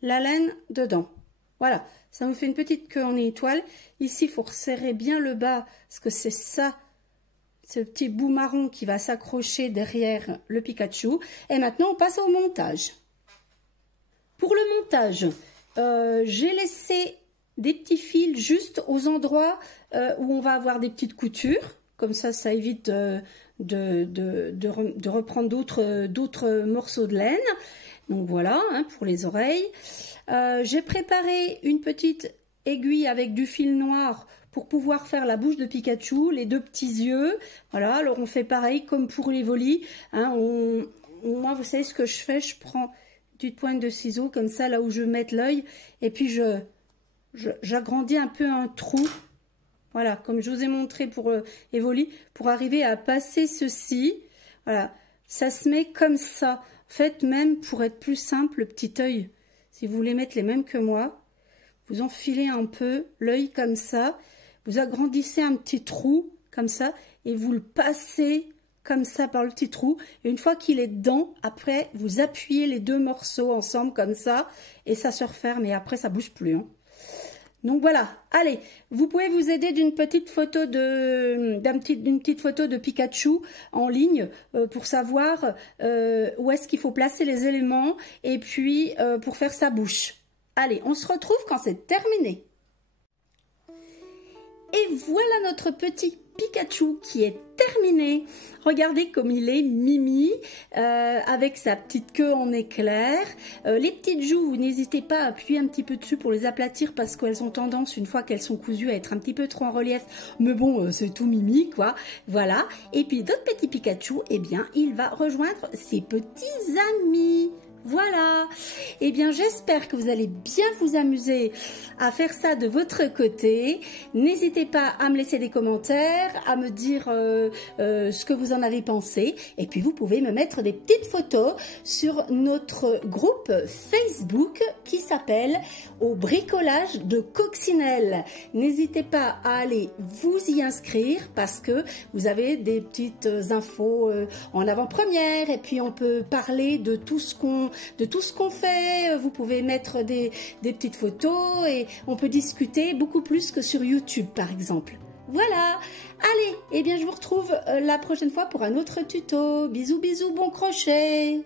la laine dedans. Voilà, ça vous fait une petite queue en étoile. Ici, il faut resserrer bien le bas parce que c'est ça, ce petit bout marron qui va s'accrocher derrière le Pikachu. Et maintenant, on passe au montage. Pour le montage, j'ai laissé des petits fils juste aux endroits où on va avoir des petites coutures. Comme ça évite de reprendre d'autres morceaux de laine. Donc voilà, hein, pour les oreilles. J'ai préparé une petite aiguille avec du fil noir pour pouvoir faire la bouche de Pikachu, les 2 petits yeux. Voilà, alors on fait pareil comme pour les volis. Hein, moi, vous savez ce que je fais, je prends une petite pointe de ciseaux comme ça, là où je vais mettre l'œil, et puis j'agrandis un peu un trou. Voilà, comme je vous ai montré pour Evoli, pour arriver à passer ceci. Voilà, ça se met comme ça. En fait, même pour être plus simple, le petit œil, si vous voulez mettre les mêmes que moi, vous enfilez un peu l'œil comme ça, vous agrandissez un petit trou comme ça et vous le passez comme ça par le petit trou. Et une fois qu'il est dedans, après, vous appuyez les 2 morceaux ensemble comme ça et ça se referme et après, ça bouge plus, hein. Donc voilà, allez, vous pouvez vous aider d'une petite photo d'une petite photo de Pikachu en ligne pour savoir où est-ce qu'il faut placer les éléments et puis pour faire sa bouche. Allez, on se retrouve quand c'est terminé. Et voilà notre petit Pikachu qui est terminé. Regardez comme il est mimi, avec sa petite queue en éclair. Les petites joues, vous n'hésitez pas à appuyer un petit peu dessus pour les aplatir parce qu'elles ont tendance, une fois qu'elles sont cousues, à être un petit peu trop en relief. Mais bon, c'est tout mimi, quoi. Voilà. Et puis d'autres petits Pikachu, eh bien, il va rejoindre ses petits amis. Voilà, eh bien j'espère que vous allez bien vous amuser à faire ça de votre côté. N'hésitez pas à me laisser des commentaires, à me dire ce que vous en avez pensé. Et puis vous pouvez me mettre des petites photos sur notre groupe Facebook qui s'appelle Au bricolage de Coccinelle. N'hésitez pas à aller vous y inscrire parce que vous avez des petites infos en avant-première et puis on peut parler de tout ce qu'on fait. Vous pouvez mettre des petites photos et on peut discuter beaucoup plus que sur YouTube par exemple. Voilà, allez, eh bien je vous retrouve la prochaine fois pour un autre tuto. Bisous bisous, bon crochet.